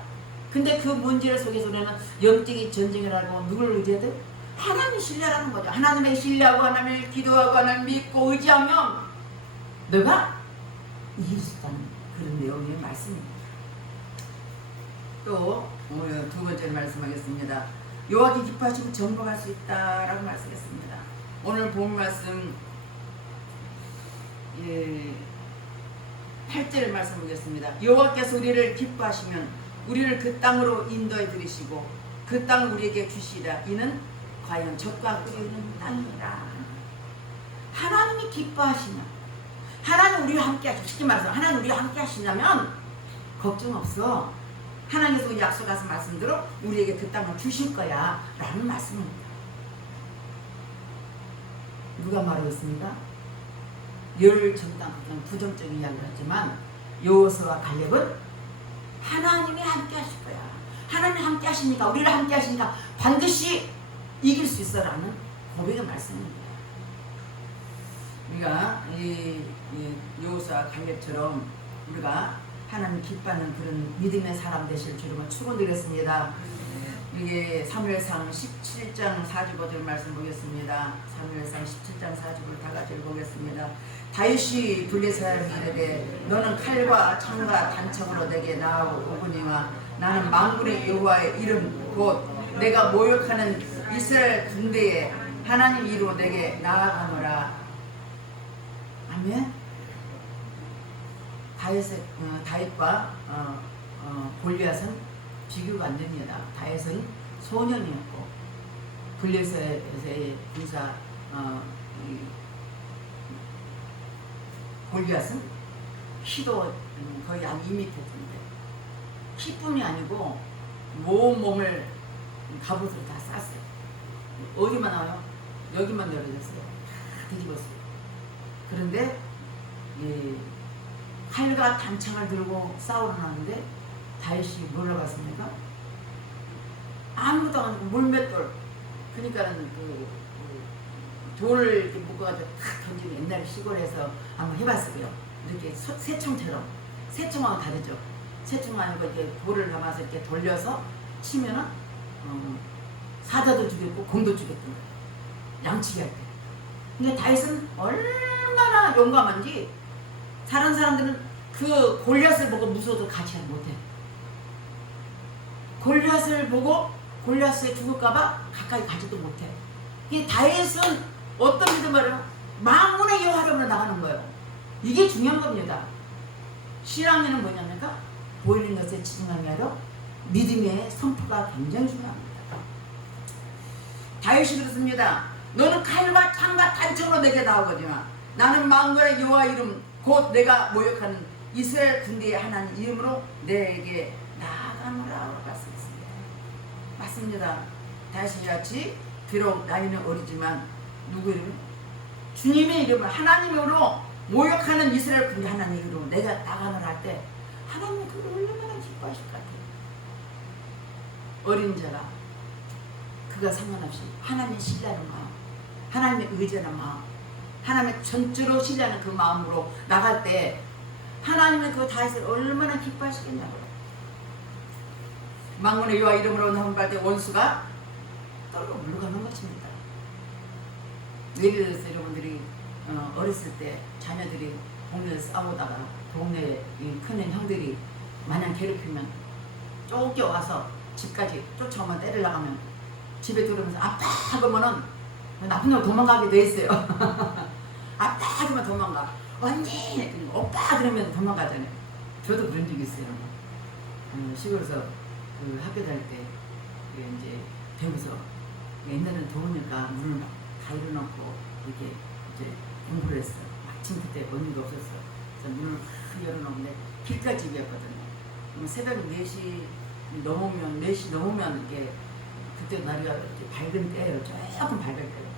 근데 그 문제를 속에서 우리는 영적인 전쟁이라고 누구를 의지해도 하나님을 신뢰하라는 거죠. 하나님을 신뢰하고 하나님을 기도하고 하나님을 믿고 의지하면 너가 이길 수 있다는 그런 내용의 말씀입니다. 또 두 번째 말씀하겠습니다. 여호와께 기뻐하시고 정복할 수 있다라고 말씀했습니다. 오늘 본 말씀 8절 말씀 보겠습니다. 여호와께서 우리를 기뻐하시면 우리를 그 땅으로 인도해 들이시고 그 땅을 우리에게 주시리라. 이는 과연 젖과 꿀이 흐르는 땅이라. 하나님이 기뻐하시면 하나님 우리와 함께 하시고 쉽게 말해서 하나님 우리와 함께 하시냐면 걱정 없어. 하나님께서 약속하신 말씀대로 우리에게 그 땅을 주실 거야 라는 말씀입니다. 누가 말하겠습니까? 열 정당 부정적인 이야기를 했지만 여호수아와 갈렙은 하나님이 함께 하실 거야. 하나님이 함께 하시니까 우리를 함께 하시니까 반드시 이길 수 있어라는 고백의 말씀입니다. 우리가 여호수아와 갈렙처럼 우리가 하나님 기뻐하는 그런 믿음의 사람 되실 줄을 축원드렸습니다. 이게 사무엘상 17장 45절 말씀 보겠습니다. 사무엘상 17장 45절 다 같이 읽어보겠습니다. 다윗이 블레셋에 이르되 너는 칼과 창과 단청으로 내게 나아오거니와 나는 만군의 여호와의 이름 곧 내가 모욕하는 이스라엘 군대에 하나님 이로 내게 나아가노라. 아멘. 다윗과 골리앗은 비교가 안 됩니다. 다윗은 소년이었고 블레셋의 군사 골리앗은 키도 거의 한 2m 정도. 키뿐이 아니고 온 몸을 갑옷으로 다 쌌어요. 어디만 나와요? 여기만 열어졌어요. 다 뒤집었어요. 그런데 칼과 단창을 들고 싸우러 나왔는데 다윗이 뭐라고 했습니까? 아무것도 안 하고 물맷돌, 그러니까는 돌을 이렇게 묶어가지고 탁 던지면 옛날 시골에서 한번 해봤어요. 이렇게 새총처럼. 새총하고 다르죠. 새총 아니고 이렇게 돌을 담아서 이렇게 돌려서 치면은 사자도 죽였고 공도 죽였던 거예요. 양치기 할 때. 근데 다윗은 얼마나 용감한지 다른 사람들은 그 골리앗을 보고 무서워도 같이 못해. 골리앗을 보고 골리앗에 죽을까봐 가까이 가지도 못해. 이 다윗은 어떤 믿음 말이에요? 만군의 여호와로 나가는 거예요. 이게 중요한 겁니다. 신앙에는 뭐냐니까 보이는 것에 집중함이 아니라 믿음의 선포가 굉장히 중요합니다. 다윗이 그렇습니다. 너는 칼과 창과 단청으로 내게 나오거니와 나는 만군의 여호와 이름 곧 내가 모욕하는 이스라엘 군대의 하나님 이름으로 내게 나아가노라 말씀했습니다. 맞습니다. 다윗이 같이 비록 나이는 어리지만 누구 이름? 주님의 이름을 하나님으로 모욕하는 이스라엘 군대 하나님 이름으로 내가 나가노라 할 때 하나님이 그걸 얼마나 기뻐하실 것 같아요. 어린 자가 그가 상관없이 하나님의 신뢰하는 마음, 하나님의 의지하는 마음, 하나님의 전적으로 신뢰하는 그 마음으로 나갈 때 하나님은 그 다윗을 얼마나 기뻐하시겠냐고요. 만군의 여호와 이름으로 나갈 때 원수가 떨고 물러가는 것입니다. 예를 들어서 여러분들이 어렸을 때 자녀들이 동네에서 싸우다가 동네 큰 형들이 마냥 괴롭히면 쫓겨와서 집까지 쫓아오면 때리려고 하면 집에 들어오면서 아빠 하면은 나쁜 놈 도망가게 돼 있어요. 아빠 하면 도망가. 언니 오빠 그러면 도망가잖아요. 저도 그런 적이 있어요. 시골에서 그 학교 다닐 때 이제 배우서 옛날에는 더우니까 물을 막 다 일어놓고 이렇게 이제 공부를 했어요. 마침 그때 언니도 없었어. 그래서 문을 열어놓는데 길가집이었거든요. 새벽 4시 넘으면 이게 그때 날이가 이렇게 밝은 때예요. 조금 밝을 때예요.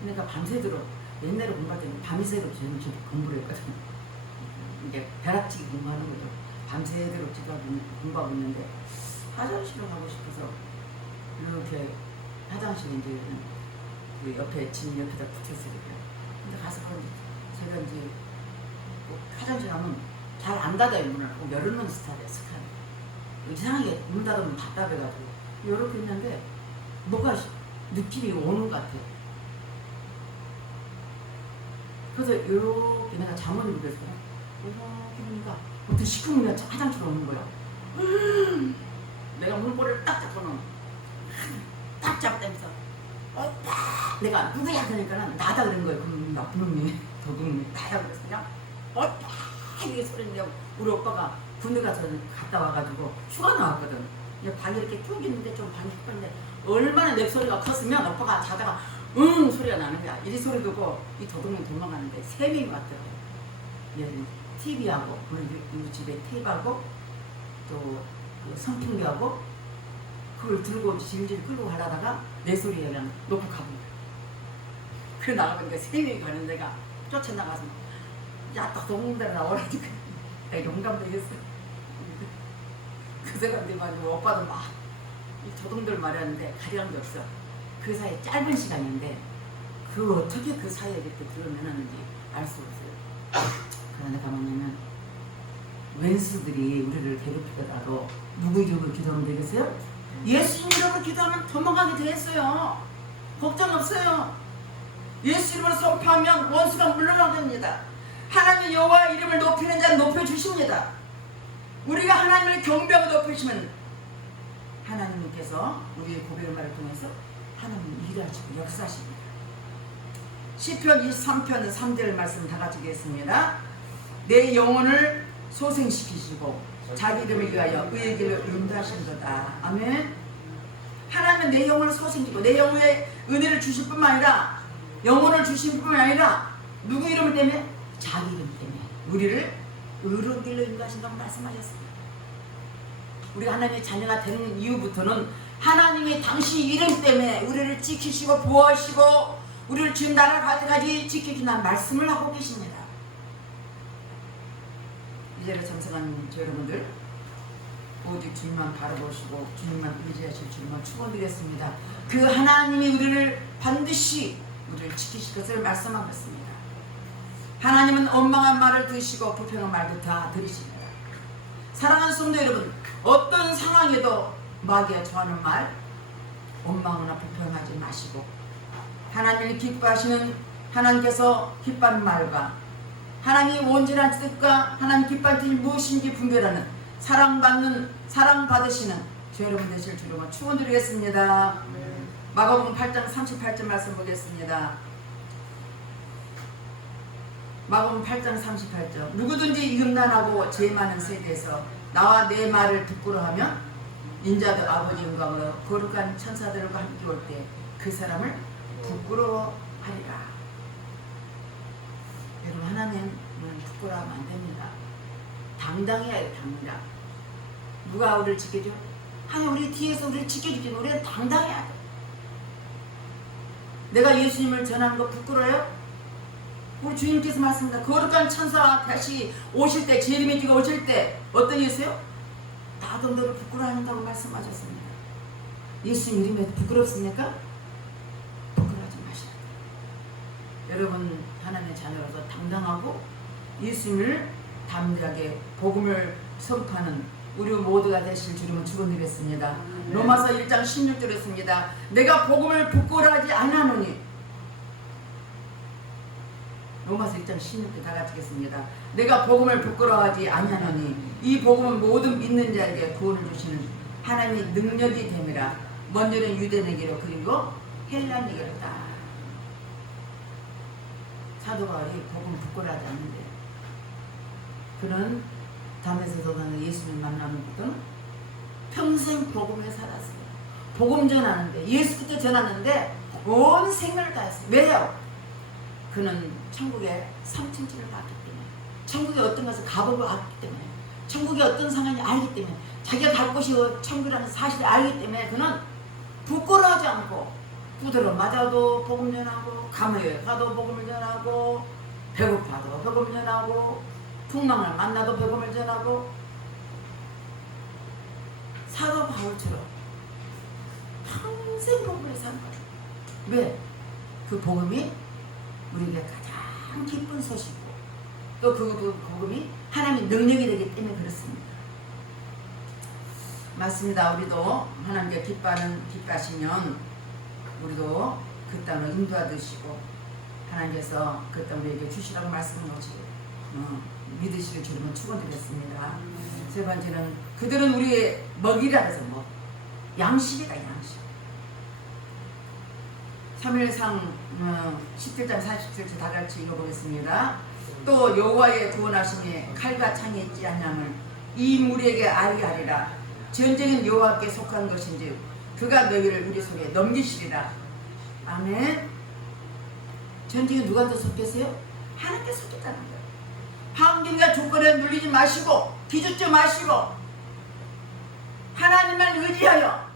그러니까 밤새도록 옛날에 공부할 때는 밤새도록 저는 공부를 했거든요. 이게 벼락치기 공부하는 거죠. 밤새도록 제가 공부하고 있는데 화장실을 가고 싶어서 이렇게 화장실 이제 그 옆에 집 옆에다 붙였으니까. 근데 가서 제가 이제 화장실 가면 잘 안 닫아요. 문을 꼭 열어놓는 스타일이에요. 습관이. 이상하게 문 닫으면 답답해가지고 이렇게 했는데 뭐가 느낌이 오는 것 같아요. 그래서 이렇게 내가 잠을 이루고 있어요. 이렇게 보니까 어떤 시커먼 게 화장실 오는 거야. 내가 문고리를 딱 잡고는 딱 잡다면서 오빠 내가 누구야 그러니까는 나다 그런 거예요. 그럼 나쁜 놈이 도둑놈이 나다 그래서 그냥 오빠 이게 소리 내고 우리 오빠가 군대 가서 갔다 와가지고 휴가 나왔거든. 방이 이렇게 쭉 있는데 좀 방이 좁은데 얼마나 내 소리가 컸으면 오빠가 자다가 응 소리가 나는 거야. 이 소리 듣고 이 도둑놈이 도망가는데 3명이 왔더라고. 얘는 TV하고 우리 집에 테이프하고 또 그 선풍기하고 그걸 들고 질질 끌고 가려다가 내 소리에 그냥 놓고 가본 거야. 그래 나가보니까 3명이 가는 데가 쫓아나가서 야 딱 도둑놈들 나오라니까 내가 용감도 했어. 그 사람들이 말이고 오빠도 막 이 도둑들 말하는데 가려는 게 없어. 그 사이에 짧은 시간인데 그 어떻게 그 사이에 이렇게 들어내놨는지 알 수 없어요. 그런데 가만히는 웬수들이 우리를 괴롭히더라도 누구 이름으로 기도하면 되겠어요? 예수님 이름으로 기도하면 도망가게 돼 있어요. 걱정 없어요. 예수 이름으로 선포하면 원수가 물러나갑니다. 하나님 여호와 이름을 높이는 자는 높여주십니다. 우리가 하나님을 경배하고 높이시면 하나님께서 우리의 고백의 말을 통해서 하나님 일하시고 역사하십니다. 시편 23편 3절 말씀 다 같이 읽겠습니다. 내 영혼을 소생시키시고 자기 이름을 위하여 의의 길을 인도하신도다. 아멘. 하나님은 내 영혼을 소생시키고 내 영혼에 은혜를 주실 뿐만 아니라 영혼을 주실 뿐만 아니라 누구 이름 때문에? 자기 이름 때문에 우리를 의로운 길로 인도하신다고 말씀하셨습니다. 우리가 하나님의 자녀가 되는 이후부터는 하나님이 당신 이름 때문에 우리를 지키시고 보호하시고 우리를 지금 나라갈 때까지 지키신다는 말씀을 하고 계십니다. 이제를 참석한 저 여러분들 오직 주님만 바라보시고 주님만 의지하실 주님만 축원드리겠습니다. 그 하나님이 우리를 반드시 우리를 지키실 것을 말씀하고 있습니다. 하나님은 원망한 말을 들으시고 불평한 말도 다 들으십니다. 사랑하는 성도 여러분, 어떤 상황에도 마귀가 좋아하는 말 원망하거나 불평하지 마시고 하나님을 기뻐하시는 하나님께서 기뻐하는 말과 하나님이 온전한 뜻과 하나님 기뻐하는 뜻이 무엇인지 분별하는 사랑받는 사랑받으시는 저 여러분 되실 주로 축원드리겠습니다. 마가복음 8장 38절 말씀 보겠습니다. 마가복음 8장 38절 누구든지 음란하고 죄 많은 세대에서 나와 내 말을 부끄러워하면 인자도 아버지 영광으로 거룩한 천사들과 함께 올 때 그 사람을 부끄러워하리라. 여러분 하나님은 부끄러워하면 안 됩니다. 당당해야 해요. 당당. 누가 우리를 지켜줘? 하나님 우리 뒤에서 우리를 지켜주지. 우리는 당당해야 돼. 내가 예수님을 전하는 거 부끄러워요? 우리 주님께서 말씀합니다. 거룩한 천사가 다시 오실 때 재림의 주가 오실 때 어떤 예수요? 나도 너를 부끄러워한다고 말씀하셨습니다. 예수님 이름에 부끄럽습니까? 부끄러워하지 마시라. 여러분 하나님의 자녀로서 당당하고 예수님을 담대하게 복음을 선포하는 우리 모두가 되실 주님은 축원드리겠습니다. 로마서 1장 16절이었습니다. 내가 복음을 부끄러워하지 아니하노니 로마서 1장 16절 다 같이 읽겠습니다. 내가 복음을 부끄러워하지 아니하노니 이 복음은 모든 믿는 자에게 구원을 주시는 하나님의 능력이 됨이라. 먼저는 유대인에게로 그리고 헬라인에게로다. 사도 바울이 복음 부끄러워하지 않는데 그는 담에서도 예수님 만나는 것은 평생 복음에 살았어요. 복음 전하는데 예수 그때 전하는데 온 생명을 다했어요. 왜요? 그는 천국에 3층집을 봤기 때문에 천국에 어떤 것을 가보고 왔기 때문에 천국이 어떤 상황인지 알기 때문에, 자기가 갈 곳이 천국이라는 사실을 알기 때문에 그는 부끄러워하지 않고 두드러 맞아도 복음 전하고, 감옥에 가도 복음을 전하고, 배고파도 복음을 전하고, 풍랑을 만나도 복음을 전하고, 사도 바울처럼 평생 복음을 사는 거예요. 왜? 그 복음이 우리에게 가장 기쁜 소식이고, 또 그 복음이 하나님의 능력이 되기 때문에 그렇습니다. 맞습니다. 우리도 하나님께 기뻐하시면 우리도 그 땅을 인도하시고, 하나님께서 그 땅 우리에게 주시라고 말씀한 것이 믿으시길 주님은 축원드렸습니다. 세 번째는 그들은 우리의 먹이라 해서 양식이다, 양식. 3일상 17장 47절 다 같이 읽어보겠습니다. 또 여호와의 구원하심에 칼과 창이 있지 않냐면 이 무리에게 아리하리라. 전쟁은 여호와께 속한 것인지 그가 너희를 우리 손에 넘기시리라. 아멘. 전쟁이 누구한테 속겠어요? 하나님께 속겠다는 거예요. 환경과 조건에 눌리지 마시고 기죽지 마시고 하나님만 의지하여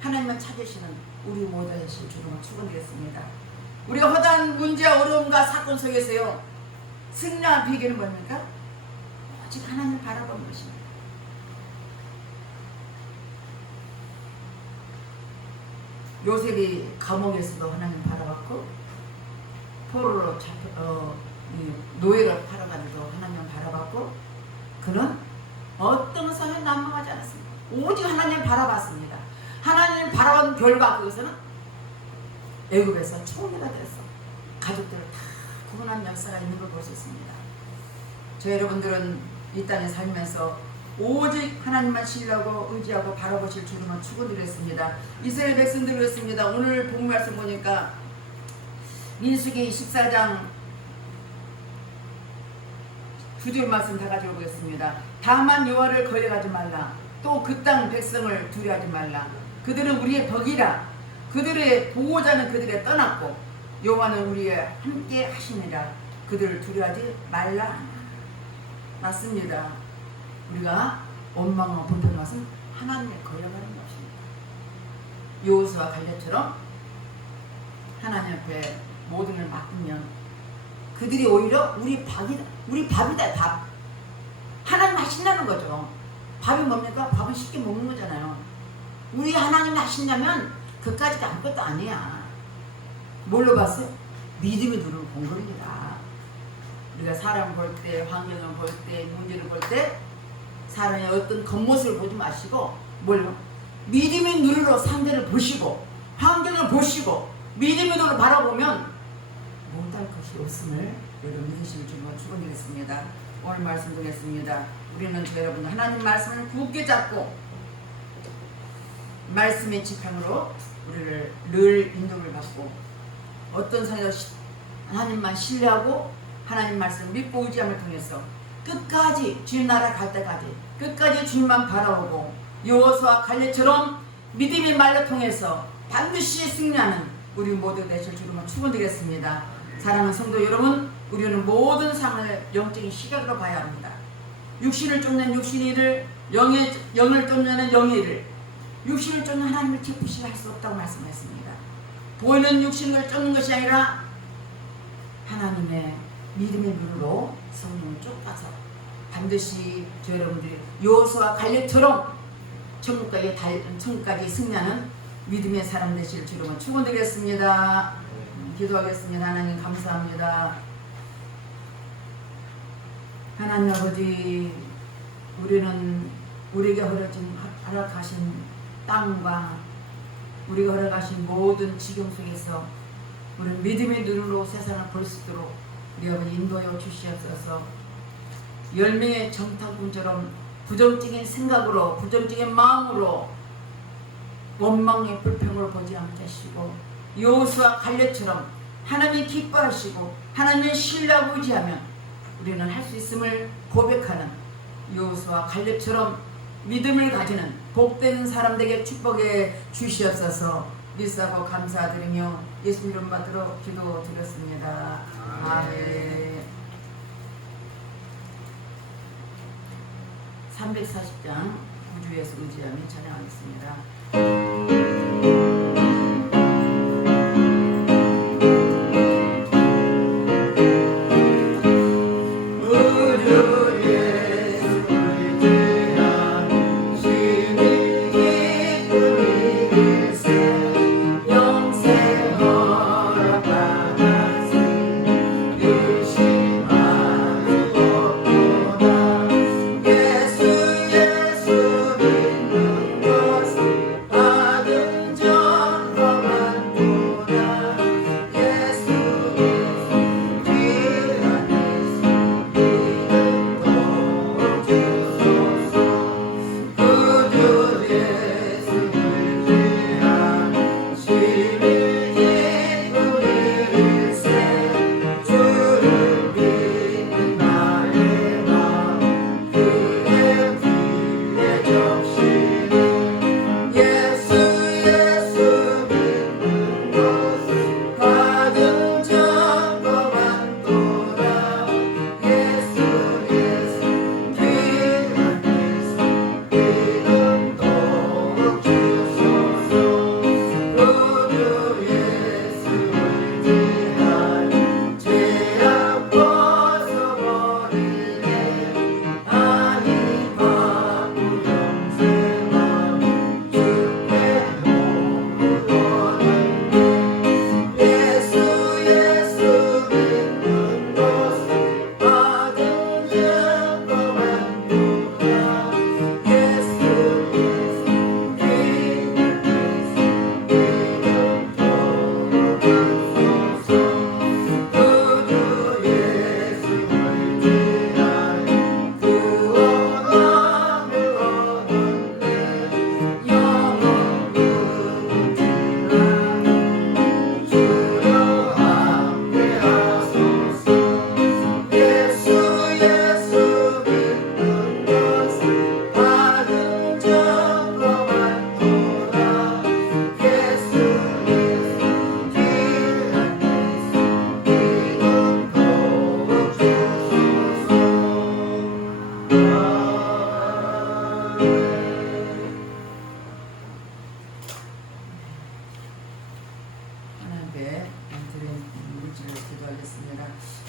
하나님만 찾으시는 우리 모두 되실 주님을 축원드렸습니다. 우리가 허다한 문제와 어려움과 사건 속에서요, 승리한 비결은 뭡니까? 오직 하나님을 바라보는 것입니다. 요셉이 감옥에서도 하나님을 바라봤고, 포로로 노예를 팔아가지고 하나님을 바라봤고, 그는 어떤 상황에 난망하지 않았습니다. 오직 하나님을 바라봤습니다. 하나님을 바라본 결과 그것은 애굽에서 총리가 됐어. 가족들을 다 구원한 역사가 있는 걸 볼 수 있습니다. 저 여러분들은 이 땅에 살면서 오직 하나님만 신뢰하고 의지하고 바라보실 주님을 축원드렸습니다. 이스라엘 백성들이 그랬습니다. 오늘 본 말씀 보니까 민수기 14장 9절 말씀 다 가지고 오겠습니다. 다만 여호와를 거역하지 말라. 또 그 땅 백성을 두려워하지 말라. 그들은 우리의 덕이라. 그들의 보호자는 그들에 떠났고 여호와는 우리의 함께 하시니라. 그들을 두려워하지 말라. 맞습니다. 우리가 원망하고 불평하는 것은 하나님의 거역하는 것입니다. 여호수아 갈렙처럼 하나님 앞에 모든 걸 맡기면 그들이 오히려 우리 밥이다, 밥. 하나님 하신다는 거죠. 밥이 뭡니까? 밥은 쉽게 먹는 거잖아요. 우리 하나님 하신다면 그까지가 아무것도 아니야. 뭘로 봤어요? 믿음이 누르는 공급입니다. 우리가 사람 볼 때, 환경을 볼 때, 문제를 볼 때 사람의 어떤 겉모습을 보지 마시고 뭘로? 믿음의 눈으로 상대를 보시고 환경을 보시고 믿음의 눈으로 바라보면 못할 것이 없음을 여러분 믿으시길 주님과 축원드리겠습니다. 오늘 말씀 드리겠습니다. 우리는 여러분 하나님 말씀을 굳게 잡고 말씀의 지팡으로 우리를 늘 인도를 받고 어떤 상황에서 하나님만 신뢰하고 하나님 말씀 믿고 의지함을 통해서 끝까지 주님 나라 갈 때까지 끝까지 주님만 바라보고 여호수아 갈렙처럼 믿음의 말로 통해서 반드시 승리하는 우리 모두 되실 주님을 축원드리겠습니다. 사랑하는 성도 여러분, 우리는 모든 상황을 영적인 시각으로 봐야 합니다. 육신을 쫓는 육신의 일을, 영을 쫓는 영의 일을, 육신을 쫓는 하나님을 기쁘시게 할 수 없다고 말씀했습니다. 보이는 육신을 쫓는 것이 아니라 하나님의 믿음의 눈으로 성령을 쫓아서 반드시 저 여러분들이 여호수아 갈렙처럼 천국까지 승리하는 믿음의 사람 되실 주님을 축원드리겠습니다. 기도하겠습니다. 하나님 감사합니다. 하나님 아버지, 우리는 우리에게 허락하신 땅과 우리가 허락하신 모든 지경 속에서 우리는 믿음의 눈으로 세상을 볼 수 있도록 우리 아버지 인도하여 주시옵소서. 열매의 정탐꾼처럼 부정적인 생각으로 부정적인 마음으로 원망의 불평을 보지 않게 하시고 여호수아 갈렙처럼 하나님이 기뻐하시고 하나님의 신뢰하고 의지하면 우리는 할 수 있음을 고백하는 여호수아 갈렙처럼 믿음을 가지는 복된 사람 되게 축복해 주시옵소서. 믿사고 감사드리며 예수 이름 받들어 기도드렸습니다. 아멘. 340장 구주에서 의지하며 찬양하겠습니다.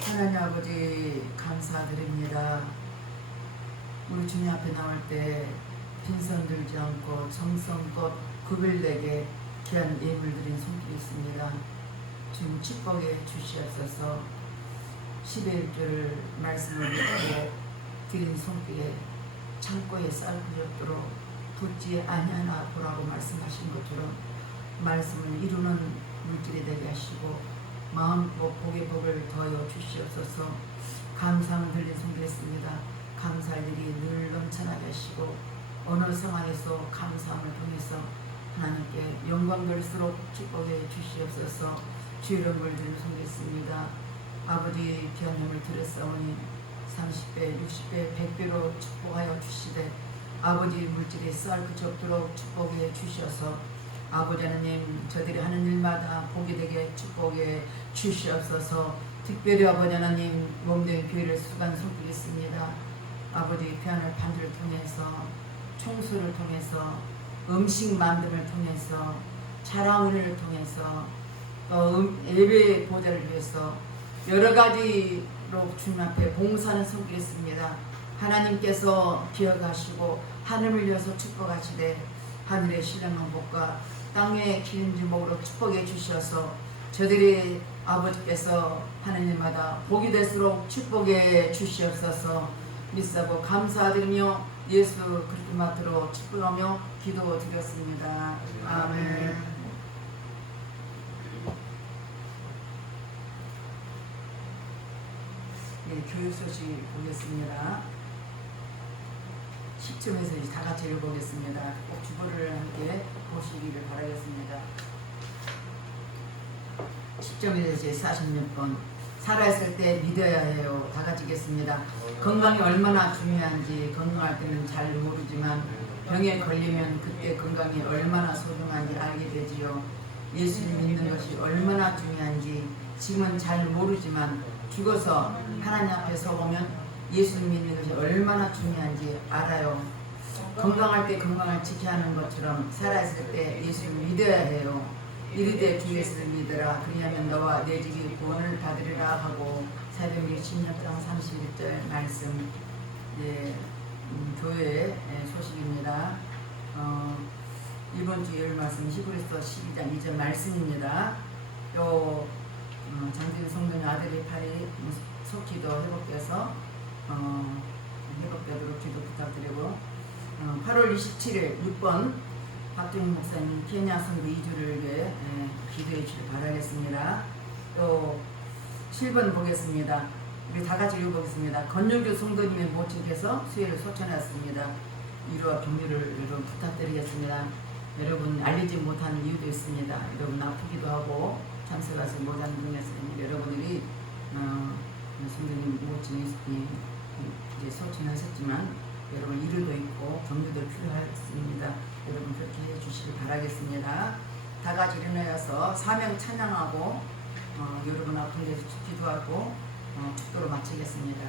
하나님 아버지 감사드립니다. 우리 주님 앞에 나올 때 빈손 들지 않고 정성껏 구별되게 귀한 예물 드린 손길이 있습니다. 주님 축복해 주시옵소서. 11조를 말씀을 듣고 드린 손길에 창고에 쌀부젓도록 붙지 아니하나 보라고 말씀하신 것처럼 말씀을 이루는 물질이 되게 하시고 마음복 복의 복을 더하여 주시옵소서. 감사함을 들린 손길했습니다. 감사할 일이 늘 넘쳐나게 하시고 어느 상황에서 감사함을 통해서 하나님께 영광 돌수록 축복해 주시옵소서. 주 이름을 드린 손길했습니다. 아버지 귀한 힘을 드렸사오니 30배, 60배, 100배로 축복하여 주시되 아버지 물질이 쌀그 적도록 축복해 주셔서 아버지 하나님 저들이 하는 일마다 복이 되게 축복해 주시옵소서. 특별히 아버지 하나님 몸된 교회를 수고한 손길이 있습니다. 아버지 피아노 반주를 통해서 청소를 통해서 음식 만듦을 통해서 자랑을 통해서 예배 보좌를 위해서 여러 가지로 주님 앞에 봉사하는 손길이 있습니다. 하나님께서 기억하시고 하늘을 위해서 축복하시되 하늘의 신령한 복과 땅의 기름지목으로 축복해 주셔서 저들이 아버지께서 하는 일마다 복이 될수록 축복해 주시옵소서. 믿사고 감사드리며 예수 그리스도 마트로 축복하며 기도드렸습니다. 아멘. 네, 교육 소식 보겠습니다. 10점에서 다 같이 읽어보겠습니다. 꼭 주보를 함께 보시기를 바라겠습니다. 10점에서 이제 40몇 번 살아있을 때 믿어야 해요. 다 같이 읽겠습니다. 건강이 얼마나 중요한지 건강할 때는 잘 모르지만 병에 걸리면 그때 건강이 얼마나 소중한지 알게 되지요. 예수를 믿는 것이 얼마나 중요한지 지금은 잘 모르지만 죽어서 하나님 앞에 서보면 예수님 믿는 것이 얼마나 중요한지 알아요. 건강할 때 건강을 지켜야 하는 것처럼 살아있을 때 예수를 믿어야 해요. 이르되 주 예수를 믿어라. 그리하면 너와 내 집이 구원을 받으리라 하고 사도행전 16장 31절 말씀. 네, 교회 소식입니다. 이번 주 예언 말씀 히브리서 12장 2절 말씀입니다. 또 장진 성도님 아들이 팔이 속기도 회복돼서 회복되도록 기도 부탁드리고 8월 27일 6번 박정희 목사님 케냐 선교 2주를 위해 기도해 주시길 바라겠습니다. 또 7번 보겠습니다. 우리 다 같이 읽어보겠습니다. 건영교 성도님의 모친께서 수혜를 소천하였습니다. 위로와 격려를 여러분 부탁드리겠습니다. 여러분 알리지 못하는 이유도 있습니다. 여러분 아프기도 하고 참석하지 못하는 분이 있습니다. 여러분들이 성도님 모친이 이제 소천하셨지만 여러분 위로도 있고 격려도 필요하겠습니다. 여러분 그렇게 해주시길 바라겠습니다. 다 같이 일어나서 사명 찬양하고 여러분 아픈 데서 기도하고 축도로 마치겠습니다.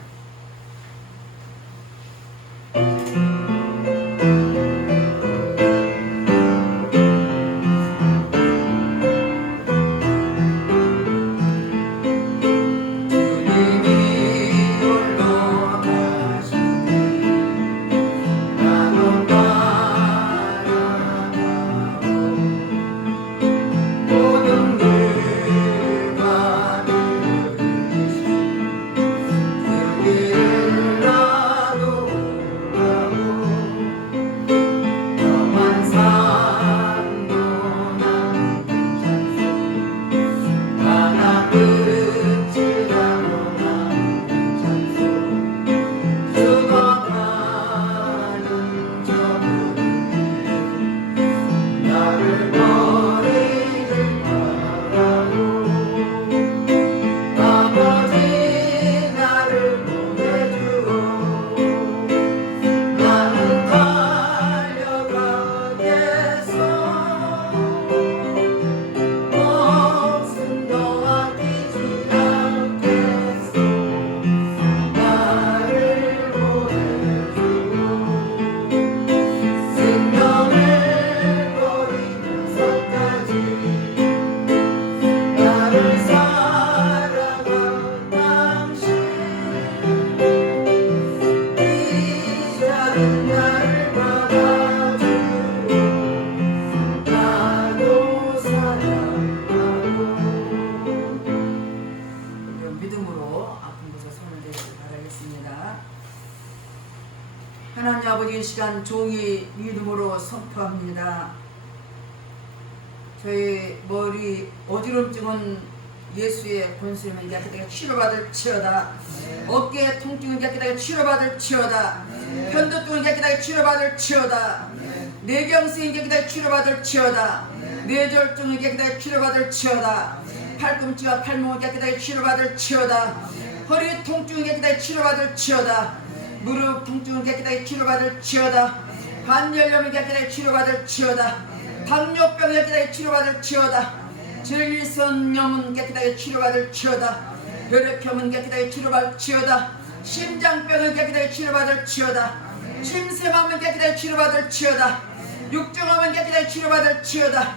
하나님 아버지 이 시간 종이 믿음으로 선포합니다. 저희 머리 어지럼증은 예수의 권수임을 깨끗하게 치료받을 치여다. 어깨 통증은 깨끗하게 치료받을 치여다. 편도증은 깨끗하게 치료받을 치여다. 뇌경색은 깨끗하게 치료받을 치여다. 뇌졸중은 깨끗하게 치료받을 치여다. 팔꿈치와 팔목은 깨끗하게 치료받을 치여다. 허리 통증은 깨끗하게 치료받을 치여다. 무릎 통증은 깨끗하게 치료받을 치여다. 관절염은 깨끗하게 치료받을 치여다. 당뇨병은 깨끗하게 치료받을 치여다. 전리선염은 깨끗하게 치료받을 치여다. 혈액염은 깨끗하게 치료받을 치여다. 심장병은 깨끗하게 치료받을 치여다. 침샘암은 깨끗하게 치료받을 치여다. 육종암은 깨끗하게 치료받을 치여다.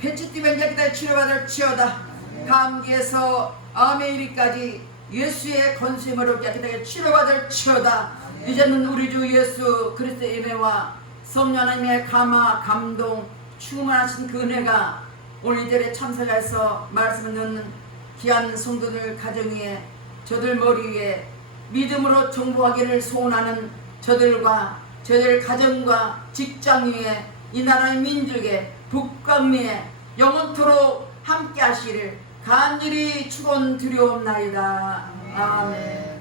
배치띠면 깨끗하게 치료받을 치여다. 감기에서 암에 이르기까지 예수의 권수임으로 깨끗하게 치료받을 치여다. 이제는 우리 주 예수 그리스도의 은혜와 성령 하나님의 감화 감동 충만하신 그 은혜가 오늘 이 자리에 참석해서 말씀을 듣는 귀한 성도들 가정 위에 저들 머리 위에 믿음으로 정복하기를 소원하는 저들과 저들 가정과 직장 위에 이 나라의 민족의 북광미에 영원토록 함께 하시기를 간절히 축원드리옵나이다. 아멘.